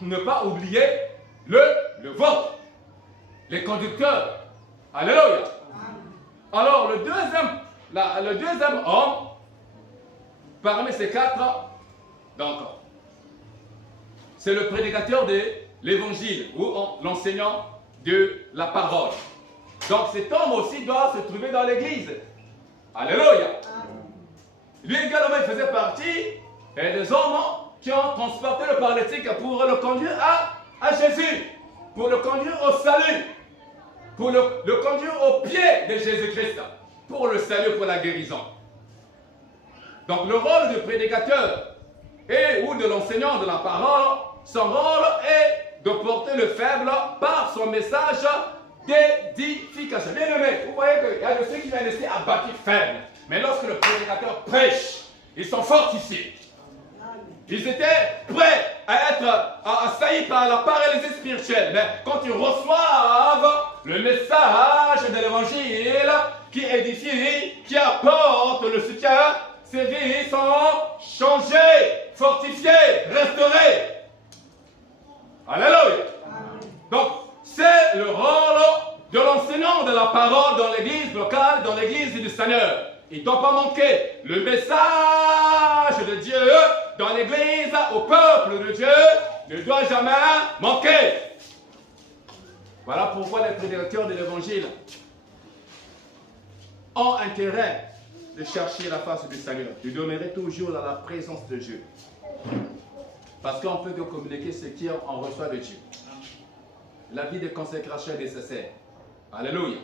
ne pas oublier le vôtre. Les conducteurs. Alléluia. Alors, le deuxième homme, parmi ces quatre, donc, c'est le prédicateur de l'évangile ou l'enseignant de la parole. Donc, cet homme aussi doit se trouver dans l'église. Alléluia. Lui également, il faisait partie des hommes qui ont transporté le paralytique pour le conduire à Jésus, pour le conduire au salut, pour le conduire au pied de Jésus-Christ, pour le salut, pour la guérison. Donc le rôle du prédicateur ou de l'enseignant de la parole, son rôle est de porter le faible par son message d'édification. Bien aimé, vous voyez qu'il y a de ceux qui viennent rester abattus faibles. Mais lorsque le prédicateur prêche, ils sont fortifiés. Ils étaient prêts à être assaillis par la paralysie spirituelle. Mais quand ils reçoivent le message de l'évangile qui édifie, qui apporte le soutien, ces vies sont changées, fortifiées, restaurées. Alléluia. Donc, c'est le rôle de l'enseignant de la parole dans l'église locale, dans l'église du Seigneur. Il ne doit pas manquer le message de Dieu dans l'église, au peuple de Dieu, ne doit jamais manquer. Voilà pourquoi les prédicateurs de l'évangile ont intérêt de chercher la face du Seigneur, de demeurer toujours dans la présence de Dieu. Parce qu'on peut que communiquer ce qu'on reçoit de Dieu. La vie de consécration est nécessaire. Alléluia.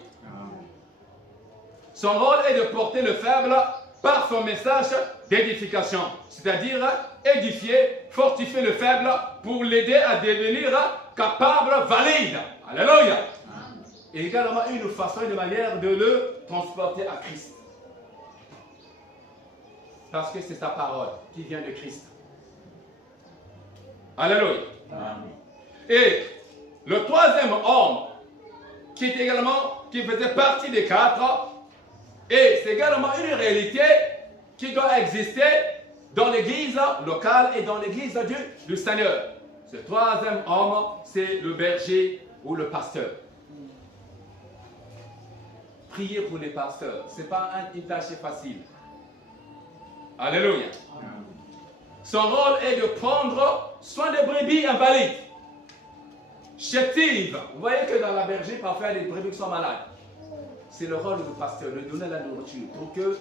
Son rôle est de porter le faible par son message d'édification, c'est-à-dire édifier, fortifier le faible pour l'aider à devenir capable, valide. Alléluia. Et également une façon, une manière de le transporter à Christ. Parce que c'est sa parole qui vient de Christ. Alléluia. Et le troisième homme, qui faisait partie des quatre, et c'est également une réalité qui doit exister dans l'église locale et dans l'église du Seigneur. Ce troisième homme, c'est le berger ou le pasteur. Prier pour les pasteurs, ce n'est pas une tâche facile. Alléluia. Son rôle est de prendre soin des brebis invalides, chétives. Vous voyez que dans la bergerie, parfois, il y a des brebis qui sont malades. C'est le rôle du pasteur de donner la nourriture pour que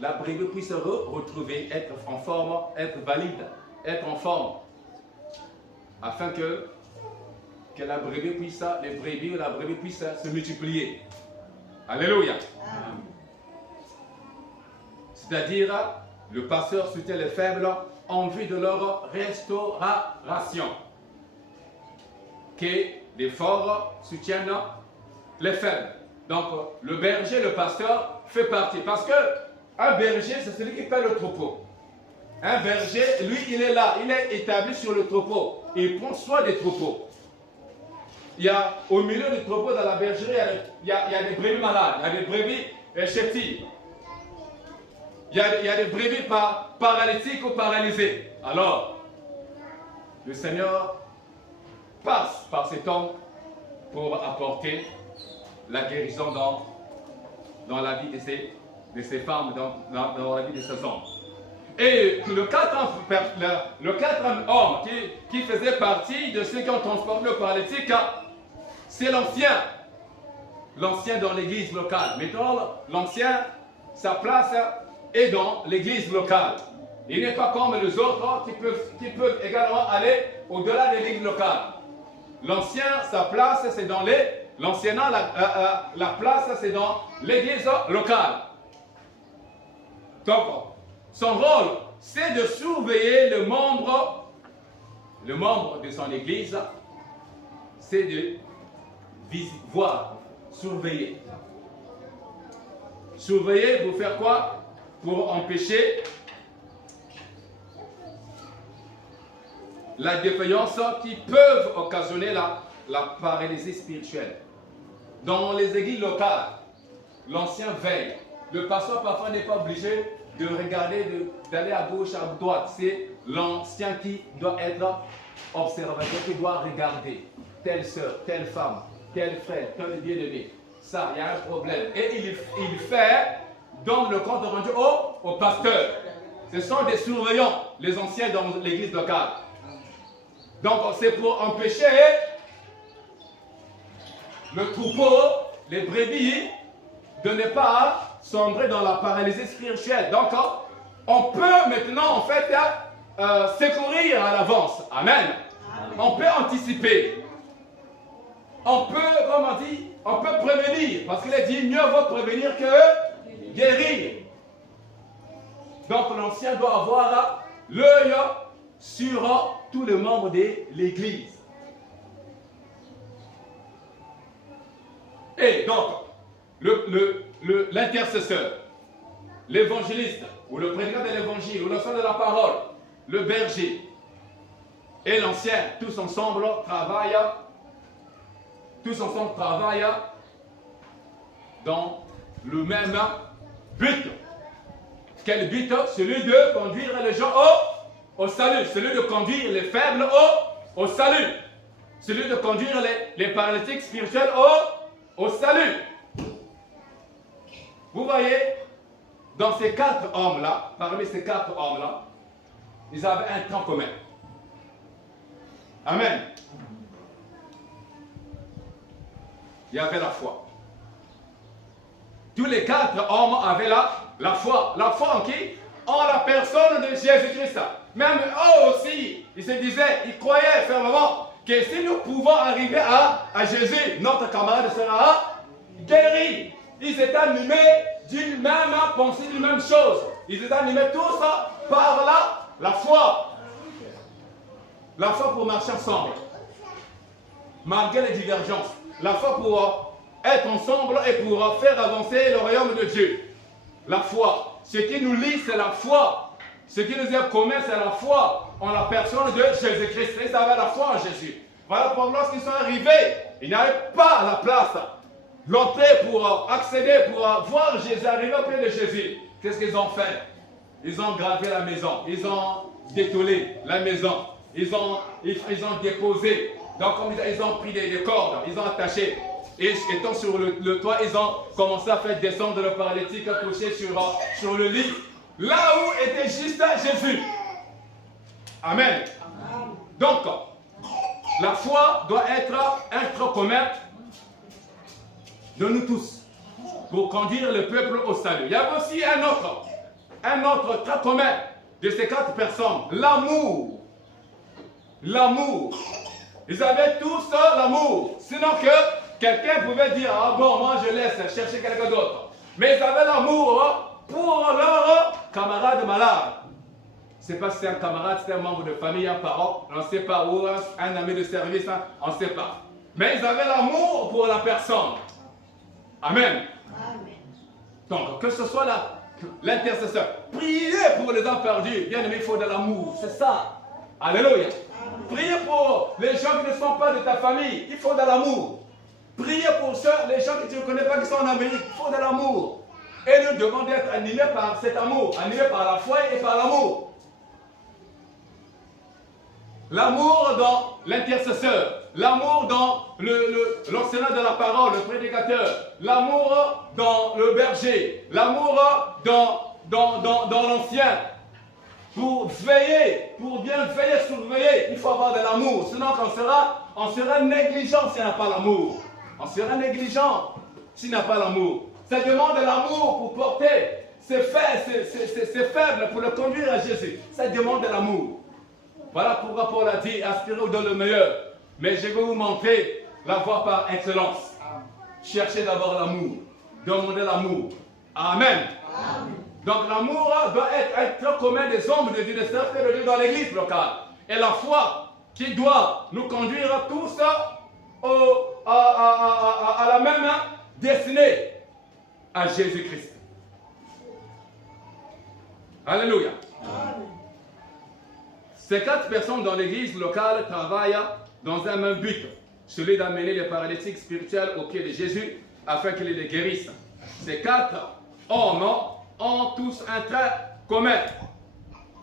la brebis puisse se retrouver, être en forme, être valide, être en forme, afin que la brebis puisse, les brebis ou la brebis puisse se multiplier. Alléluia. C'est-à-dire, le pasteur soutient les faibles en vue de leur restauration. Que les forts soutiennent les faibles. Donc, le berger, le pasteur, fait partie. Parce que un berger, c'est celui qui paie le troupeau. Un berger, lui, il est là. Il est établi sur le troupeau. Il prend soin des troupeaux. Il y a au milieu du troupeau, dans la bergerie, il y a des brebis malades. Il y a des brebis chétives. Il y a des brebis paralytiques ou paralysées. Alors, le Seigneur passe par cet homme pour apporter la guérison dans la vie de ces femmes, dans la vie de ces hommes. Et le quatrième homme qui faisait partie de ceux qui ont transporté le paralytique, c'est l'ancien. L'ancien dans l'église locale. Maintenant, l'ancien, sa place est dans l'église locale. Il n'est pas comme les autres qui peuvent également aller au-delà de l'église locale. L'ancien, sa place, c'est dans l'anciennat, la place, c'est dans l'église locale. Donc, son rôle, c'est de surveiller le membre de son église, c'est de voir, surveiller. Surveiller pour faire quoi? Pour empêcher la défaillance qui peuvent occasionner la paralysie spirituelle. Dans les églises locales, l'ancien veille. Le pasteur parfois n'est pas obligé de regarder, d'aller à gauche, à droite. C'est l'ancien qui doit être observateur, qui doit regarder telle sœur, telle femme, tel frère, tel bien-aimé. Ça, il y a un problème. Et il fait donc le compte rendu au pasteur. Ce sont des surveillants, les anciens dans l'église locale. Donc c'est pour empêcher le troupeau, les brebis, de ne pas sombrer dans la paralysie spirituelle. Donc on peut maintenant en fait secourir à l'avance. Amen. On peut anticiper. On peut, comme on dit, on peut prévenir. Parce qu'il est dit, mieux vaut prévenir que guérir. Donc l'ancien doit avoir l'œil sur tous les membres de l'église. Et donc, l'intercesseur, l'évangéliste, ou le prédicateur de l'évangile, ou le soin de la parole, le berger et l'ancien, tous ensemble travaillent dans le même but. Quel but? Celui de conduire les gens au salut, celui de conduire les faibles au salut, celui de conduire les paralytiques spirituels au salut. Vous voyez, dans ces 4 hommes-là, parmi ces 4 hommes-là, ils avaient un tronc commun. Amen. Il y avait la foi. Tous les 4 hommes avaient la foi. La foi en qui? En la personne de Jésus-Christ. Même eux aussi, ils se disaient, ils croyaient fermement que si nous pouvons arriver à Jésus, notre camarade sera guéri. Ils étaient animés d'une même pensée, d'une même chose. Ils étaient animés tous par la foi. La foi pour marcher ensemble. Malgré les divergences. La foi pour être ensemble et pour faire avancer le royaume de Dieu. La foi. Ce qui nous lie, c'est la foi. Ce qui nous est commun, c'est la foi en la personne de Jésus-Christ. Ils avaient la foi en Jésus. Voilà pourquoi lorsqu'ils sont arrivés, ils n'avaient pas la place. L'entrée pour accéder, pour voir Jésus arriver auprès de Jésus. Qu'est-ce qu'ils ont fait? Ils ont gravé la maison. Ils ont détolé la maison. Ils ont déposé. Donc ils ont pris des cordes. Ils ont attaché. Et étant sur le toit, ils ont commencé à faire descendre le paralytique couché sur le lit. Là où était juste Jésus. Amen. Donc, la foi doit être un tronc commun de nous tous pour conduire le peuple au salut. Il y a aussi un autre tronc commun de ces 4 personnes. L'amour. L'amour. Ils avaient tous l'amour. Sinon que quelqu'un pouvait dire, ah bon, moi je laisse chercher quelqu'un d'autre. Mais ils avaient l'amour pour leur camarade malade. Je ne sais pas si c'est un camarade, c'est un membre de famille, un parent, on ne sait pas, ou un ami de service, on ne sait pas. Mais ils avaient l'amour pour la personne. Amen. Amen. Donc, que ce soit l'intercesseur, priez pour les hommes perdus. Bien aimé, il faut de l'amour. C'est ça. Alléluia. Priez pour les gens qui ne sont pas de ta famille. Il faut de l'amour. Priez pour les gens que tu ne connais pas qui sont en Amérique. Il faut de l'amour. Et nous devons être animés par cet amour, animés par la foi et par l'amour. L'amour dans l'intercesseur, l'amour dans l'enseignant de la parole, le prédicateur, l'amour dans le berger, l'amour dans l'ancien. Pour veiller, pour bien veiller, surveiller, il faut avoir de l'amour. Sinon, on sera négligent s'il n'y a pas l'amour. On sera négligent s'il n'y a pas l'amour. Ça demande de l'amour pour porter ses faibles, pour le conduire à Jésus. Ça demande de l'amour. Voilà pourquoi Paul a dit, aspirez dans le meilleur. Mais je vais vous montrer la voie par excellence. Cherchez d'abord l'amour. Demandez l'amour. Amen. Amen. Donc l'amour doit être commun des hommes de Dieu, des serviteurs de Dieu dans l'église locale. Et la foi qui doit nous conduire tous à la même destinée, à Jésus-Christ. Alléluia. Ces 4 personnes dans l'église locale travaillent dans un même but, celui d'amener les paralytiques spirituels au pied de Jésus afin qu'il les guérisse. Ces 4 hommes ont tous un trait commun,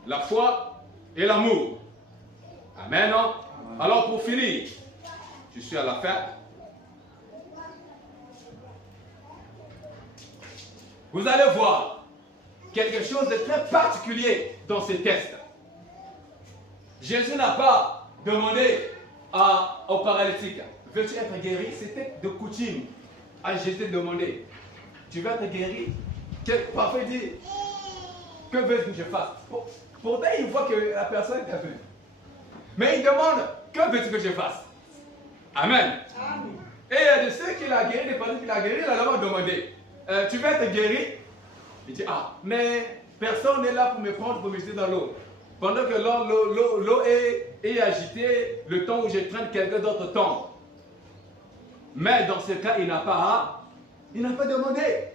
la foi et l'amour. Amen. Alors pour finir, je suis à la fin. Vous allez voir quelque chose de très particulier dans ces tests. Jésus n'a pas demandé au paralytique, veux-tu être guéri? C'était de coutume à Jésus de demander, tu veux être guéri? Parfois il dit, que veux-tu que je fasse? Pourtant il voit que la personne est aveugle. Mais il demande, que veux-tu que je fasse? Amen. Amen. Et il y a de ceux qui l'ont guéri, des personnes qui l'ont guéri, il a d'abord demandé, tu veux être guéri? Il dit, ah, mais personne n'est là pour me prendre, pour me jeter dans l'eau. Pendant que l'eau est agitée, le temps où je traîne, quelqu'un d'autre tombe. Mais dans ce cas, il n'a pas demandé.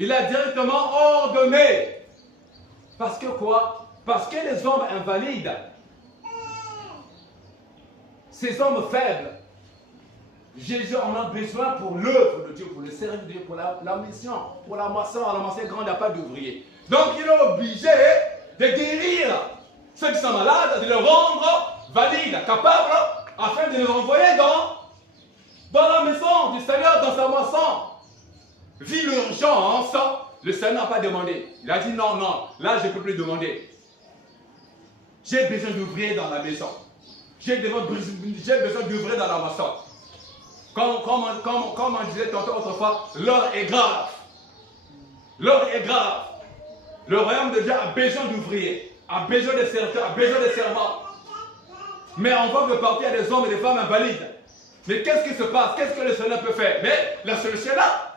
Il a directement ordonné. Parce que quoi? Parce que les hommes invalides, ces hommes faibles, Jésus en a besoin pour l'œuvre de Dieu, pour le service de Dieu, pour la mission, pour la moisson grande, il n'y a pas d'ouvrier. Donc il est obligé de guérir ceux qui sont malades, de les rendre valides, capables, afin de les envoyer dans la maison du Seigneur, dans sa moisson. Vu l'urgence, le Seigneur n'a pas demandé. Il a dit non, là je ne peux plus demander. J'ai besoin d'ouvriers dans la maison. J'ai besoin d'ouvriers dans la moisson. Comme on disait tantôt autrefois, l'heure est grave. L'heure est grave. Le royaume de Dieu a besoin d'ouvriers, a besoin de serviteurs, a besoin de servants. Mais on voit que partout il y a des hommes et des femmes invalides. Mais qu'est-ce qui se passe? Qu'est-ce que le Seigneur peut faire? Mais la solution est là.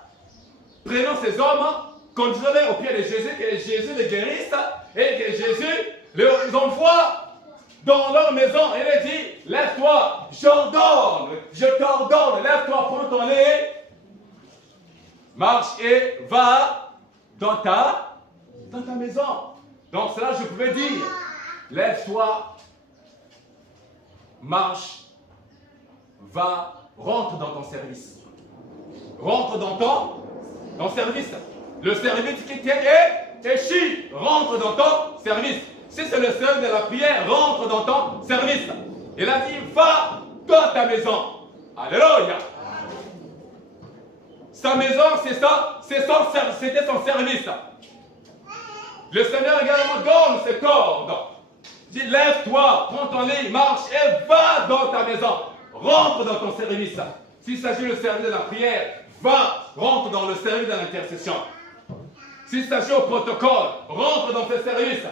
Prenons ces hommes, conduisons-les au pied de Jésus, que Jésus les guérisse et que Jésus les envoie dans leur maison. Et il dit, lève-toi, je t'ordonne, lève-toi, prends ton lit, marche et va dans ta maison. Donc cela je pouvais dire, lève-toi, marche, va, rentre dans ton service. Rentre dans ton service. Le service qui tient est échu. Rentre dans ton service. Si c'est le service de la prière, rentre dans ton service. Il a dit, va dans ta maison. Alléluia. Sa maison, c'était son service. Le Seigneur également donne cet ordre. Il dit, lève-toi, prends ton lit, marche et va dans ta maison. Rentre dans ton service. S'il s'agit du service de la prière, rentre dans le service de l'intercession. S'il s'agit au protocole, rentre dans ce service.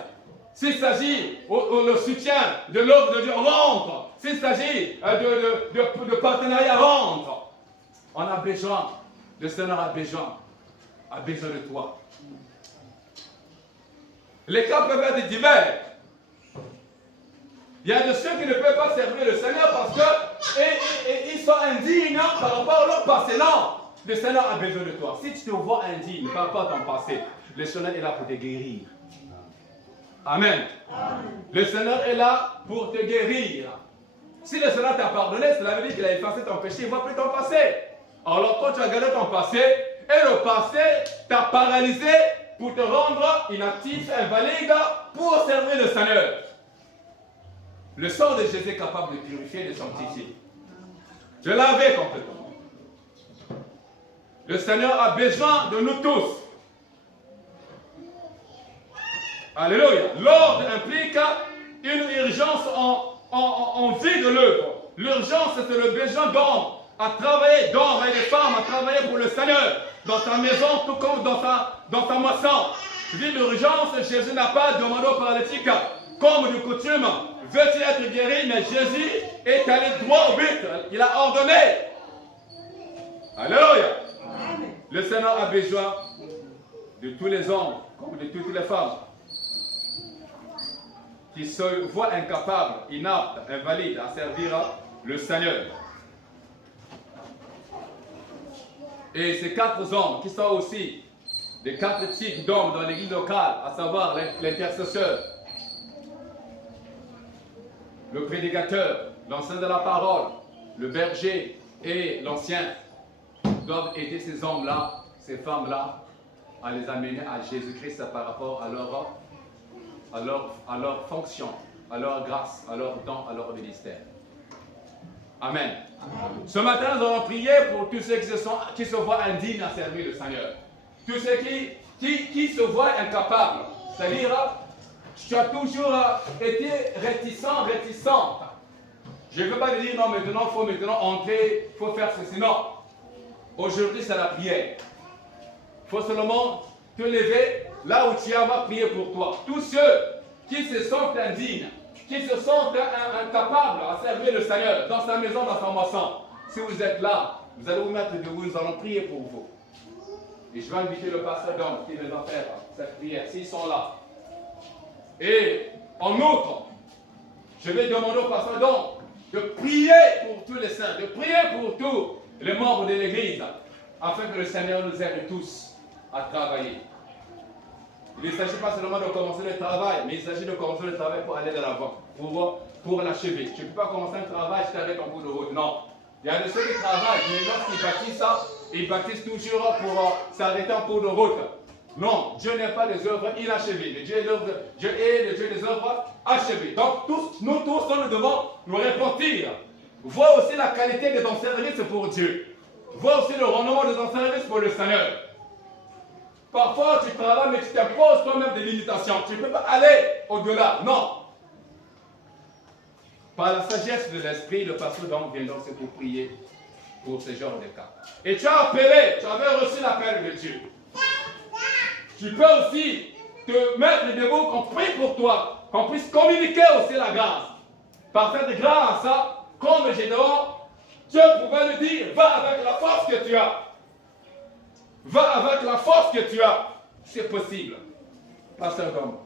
S'il s'agit le soutien de l'œuvre de Dieu, rentre. S'il s'agit de partenariat, rentre. On a besoin, le Seigneur a besoin de toi. Les cas peuvent être divers. Il y a de ceux qui ne peuvent pas servir le Seigneur parce qu'ils sont indignes par rapport à leur passé. Non, le Seigneur a besoin de toi. Si tu te vois indigne par rapport à ton passé, le Seigneur est là pour te guérir. Amen. Amen. Le Seigneur est là pour te guérir. Si le Seigneur t'a pardonné, cela veut dire qu'il a effacé ton péché, il ne voit plus ton passé. Alors quand tu as gardé ton passé, et le passé t'a paralysé pour te rendre inactif, invalide, pour servir le Seigneur. Le sang de Jésus est capable de purifier et de sanctifier. De laver complètement. Le Seigneur a besoin de nous tous. Alléluia. L'ordre implique une urgence en vue de l'œuvre. L'urgence, c'est le besoin d'hommes à travailler, d'hommes et de femmes à travailler pour le Seigneur, dans ta maison, tout comme dans ta moisson. Vu l'urgence, Jésus n'a pas demandé aux paralytiques, comme de coutume, veux-tu être guéri? Mais Jésus est allé droit au but. Il a ordonné. Alléluia. Le Seigneur a besoin de tous les hommes comme de toutes les femmes qui se voient incapables, inaptes, invalides à servir le Seigneur. Et ces 4 hommes qui sont aussi des 4 types d'hommes dans l'église locale, à savoir l'intercesseur, le prédicateur, l'enseignant de la parole, le berger et l'ancien, doivent aider ces hommes-là, ces femmes-là, à les amener à Jésus-Christ par rapport à leur fonction, à leur grâce, à leur don, à leur ministère. Amen. Amen. Ce matin, nous allons prier pour tous ceux qui se voient indignes à servir le Seigneur. Tous ceux qui se voient incapables. C'est-à-dire, tu as toujours été réticente. Je ne veux pas te dire, non, maintenant, il faut maintenant entrer, il faut faire ceci. Non. Aujourd'hui, c'est la prière. Il faut seulement te lever là où tu as, va prier pour toi. Tous ceux qui se sentent indignes, qui se sentent incapables à servir le Seigneur dans sa maison, dans sa moisson. Si vous êtes là, vous allez vous mettre debout, nous allons prier pour vous. Et je vais inviter le pasteur d'homme qui va faire cette prière, s'ils sont là. Et en outre, je vais demander au pasteur d'homme de prier pour tous les saints, de prier pour tous les membres de l'Église, afin que le Seigneur nous aide tous à travailler. Il ne s'agit pas seulement de commencer le travail, mais il s'agit de commencer le travail pour aller de l'avant, pour l'achever. Tu ne peux pas commencer un travail, je t'arrête en cours de route. Non. Il y a de ceux qui travaillent, mais lorsqu'ils bâtissent ça, ils bâtissent toujours pour s'arrêter en cours de route. Non, Dieu n'est pas des œuvres inachevées. Dieu est le Dieu des œuvres achevées. Donc, nous tous, nous devons nous repentir. Vois aussi la qualité de ton service pour Dieu. Vois aussi le rendement de ton service pour le Seigneur. Parfois, tu travailles, mais tu t'imposes toi-même des limitations. Tu ne peux pas aller au-delà. Non. Par la sagesse de l'esprit, le pasteur donc vient donc pour prier pour ce genre de cas. Et tu as appelé, tu avais reçu l'appel de Dieu. Tu peux aussi te mettre debout, qu'on prie pour toi, qu'on puisse communiquer aussi la grâce. Par cette grâce, comme Gédéon, Dieu pouvait le dire, va avec la force que tu as. Va avec la force que tu as. C'est possible. Pasteur Dom.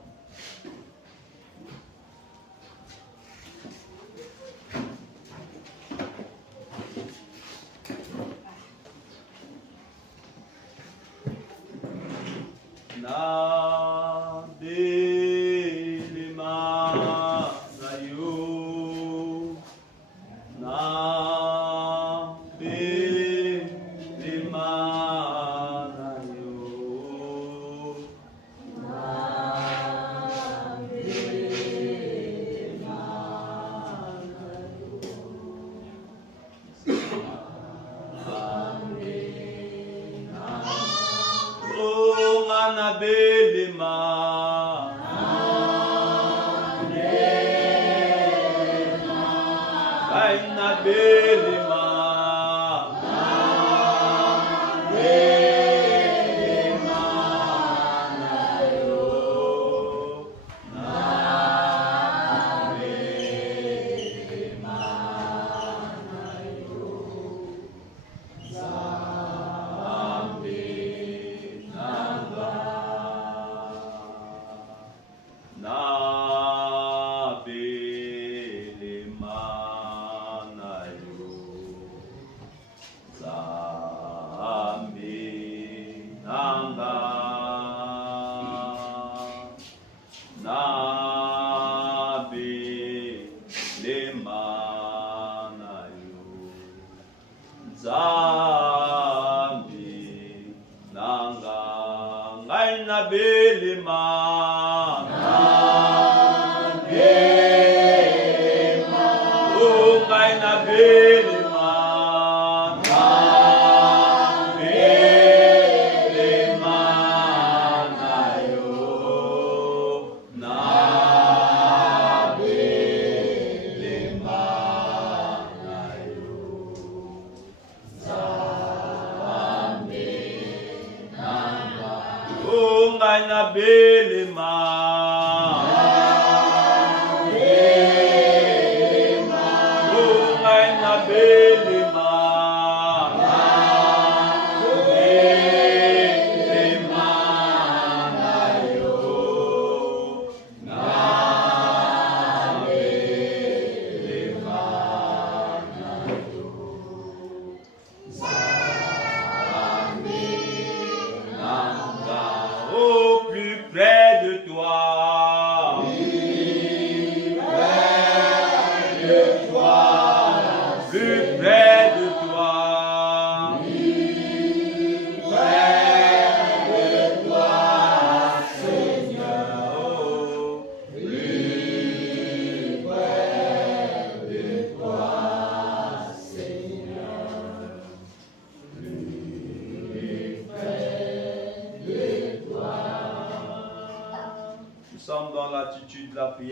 Na belema zayo, na belema zayo, na belema na belema ai na belema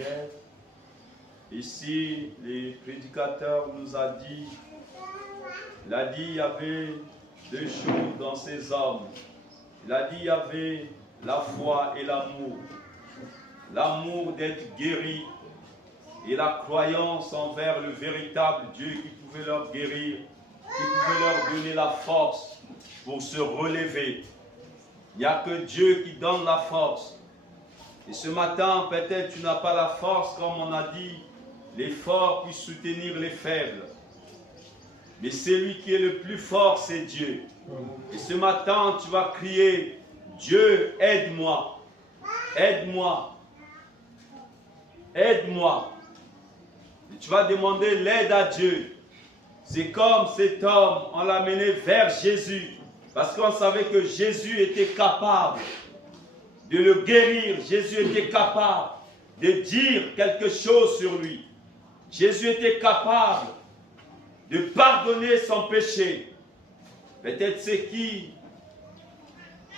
prière. Ici, les prédicateurs nous a dit, il y avait deux choses dans ces hommes. Il a dit il y avait la foi et l'amour. L'amour d'être guéri et la croyance envers le véritable Dieu qui pouvait leur guérir, qui pouvait leur donner la force pour se relever. Il n'y a que Dieu qui donne la force. Et ce matin, peut-être tu n'as pas la force, comme on a dit, les forts puissent soutenir les faibles. Mais celui qui est le plus fort, c'est Dieu. Et ce matin, tu vas crier, Dieu, aide-moi, aide-moi, aide-moi. Et tu vas demander l'aide à Dieu. C'est comme cet homme, on l'a mené vers Jésus. Parce qu'on savait que Jésus était capable de le guérir. Jésus était capable de dire quelque chose sur lui. Jésus était capable de pardonner son péché. Peut-être ce qui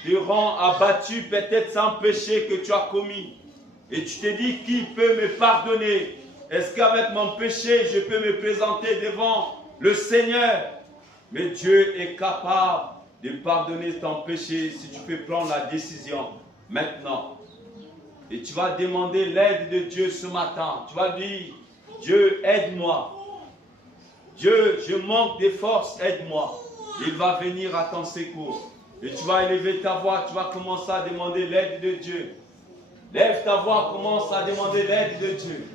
te rend abattu, peut-être sans péché que tu as commis. Et tu te dis, qui peut me pardonner? Est-ce qu'avec mon péché, je peux me présenter devant le Seigneur? Mais Dieu est capable de pardonner ton péché si tu peux prendre la décision maintenant. Et tu vas demander l'aide de Dieu ce matin. Tu vas dire, Dieu, aide-moi. Dieu, je manque de force, aide-moi. Il va venir à ton secours. Et tu vas élever ta voix, tu vas commencer à demander l'aide de Dieu. Lève ta voix, commence à demander l'aide de Dieu.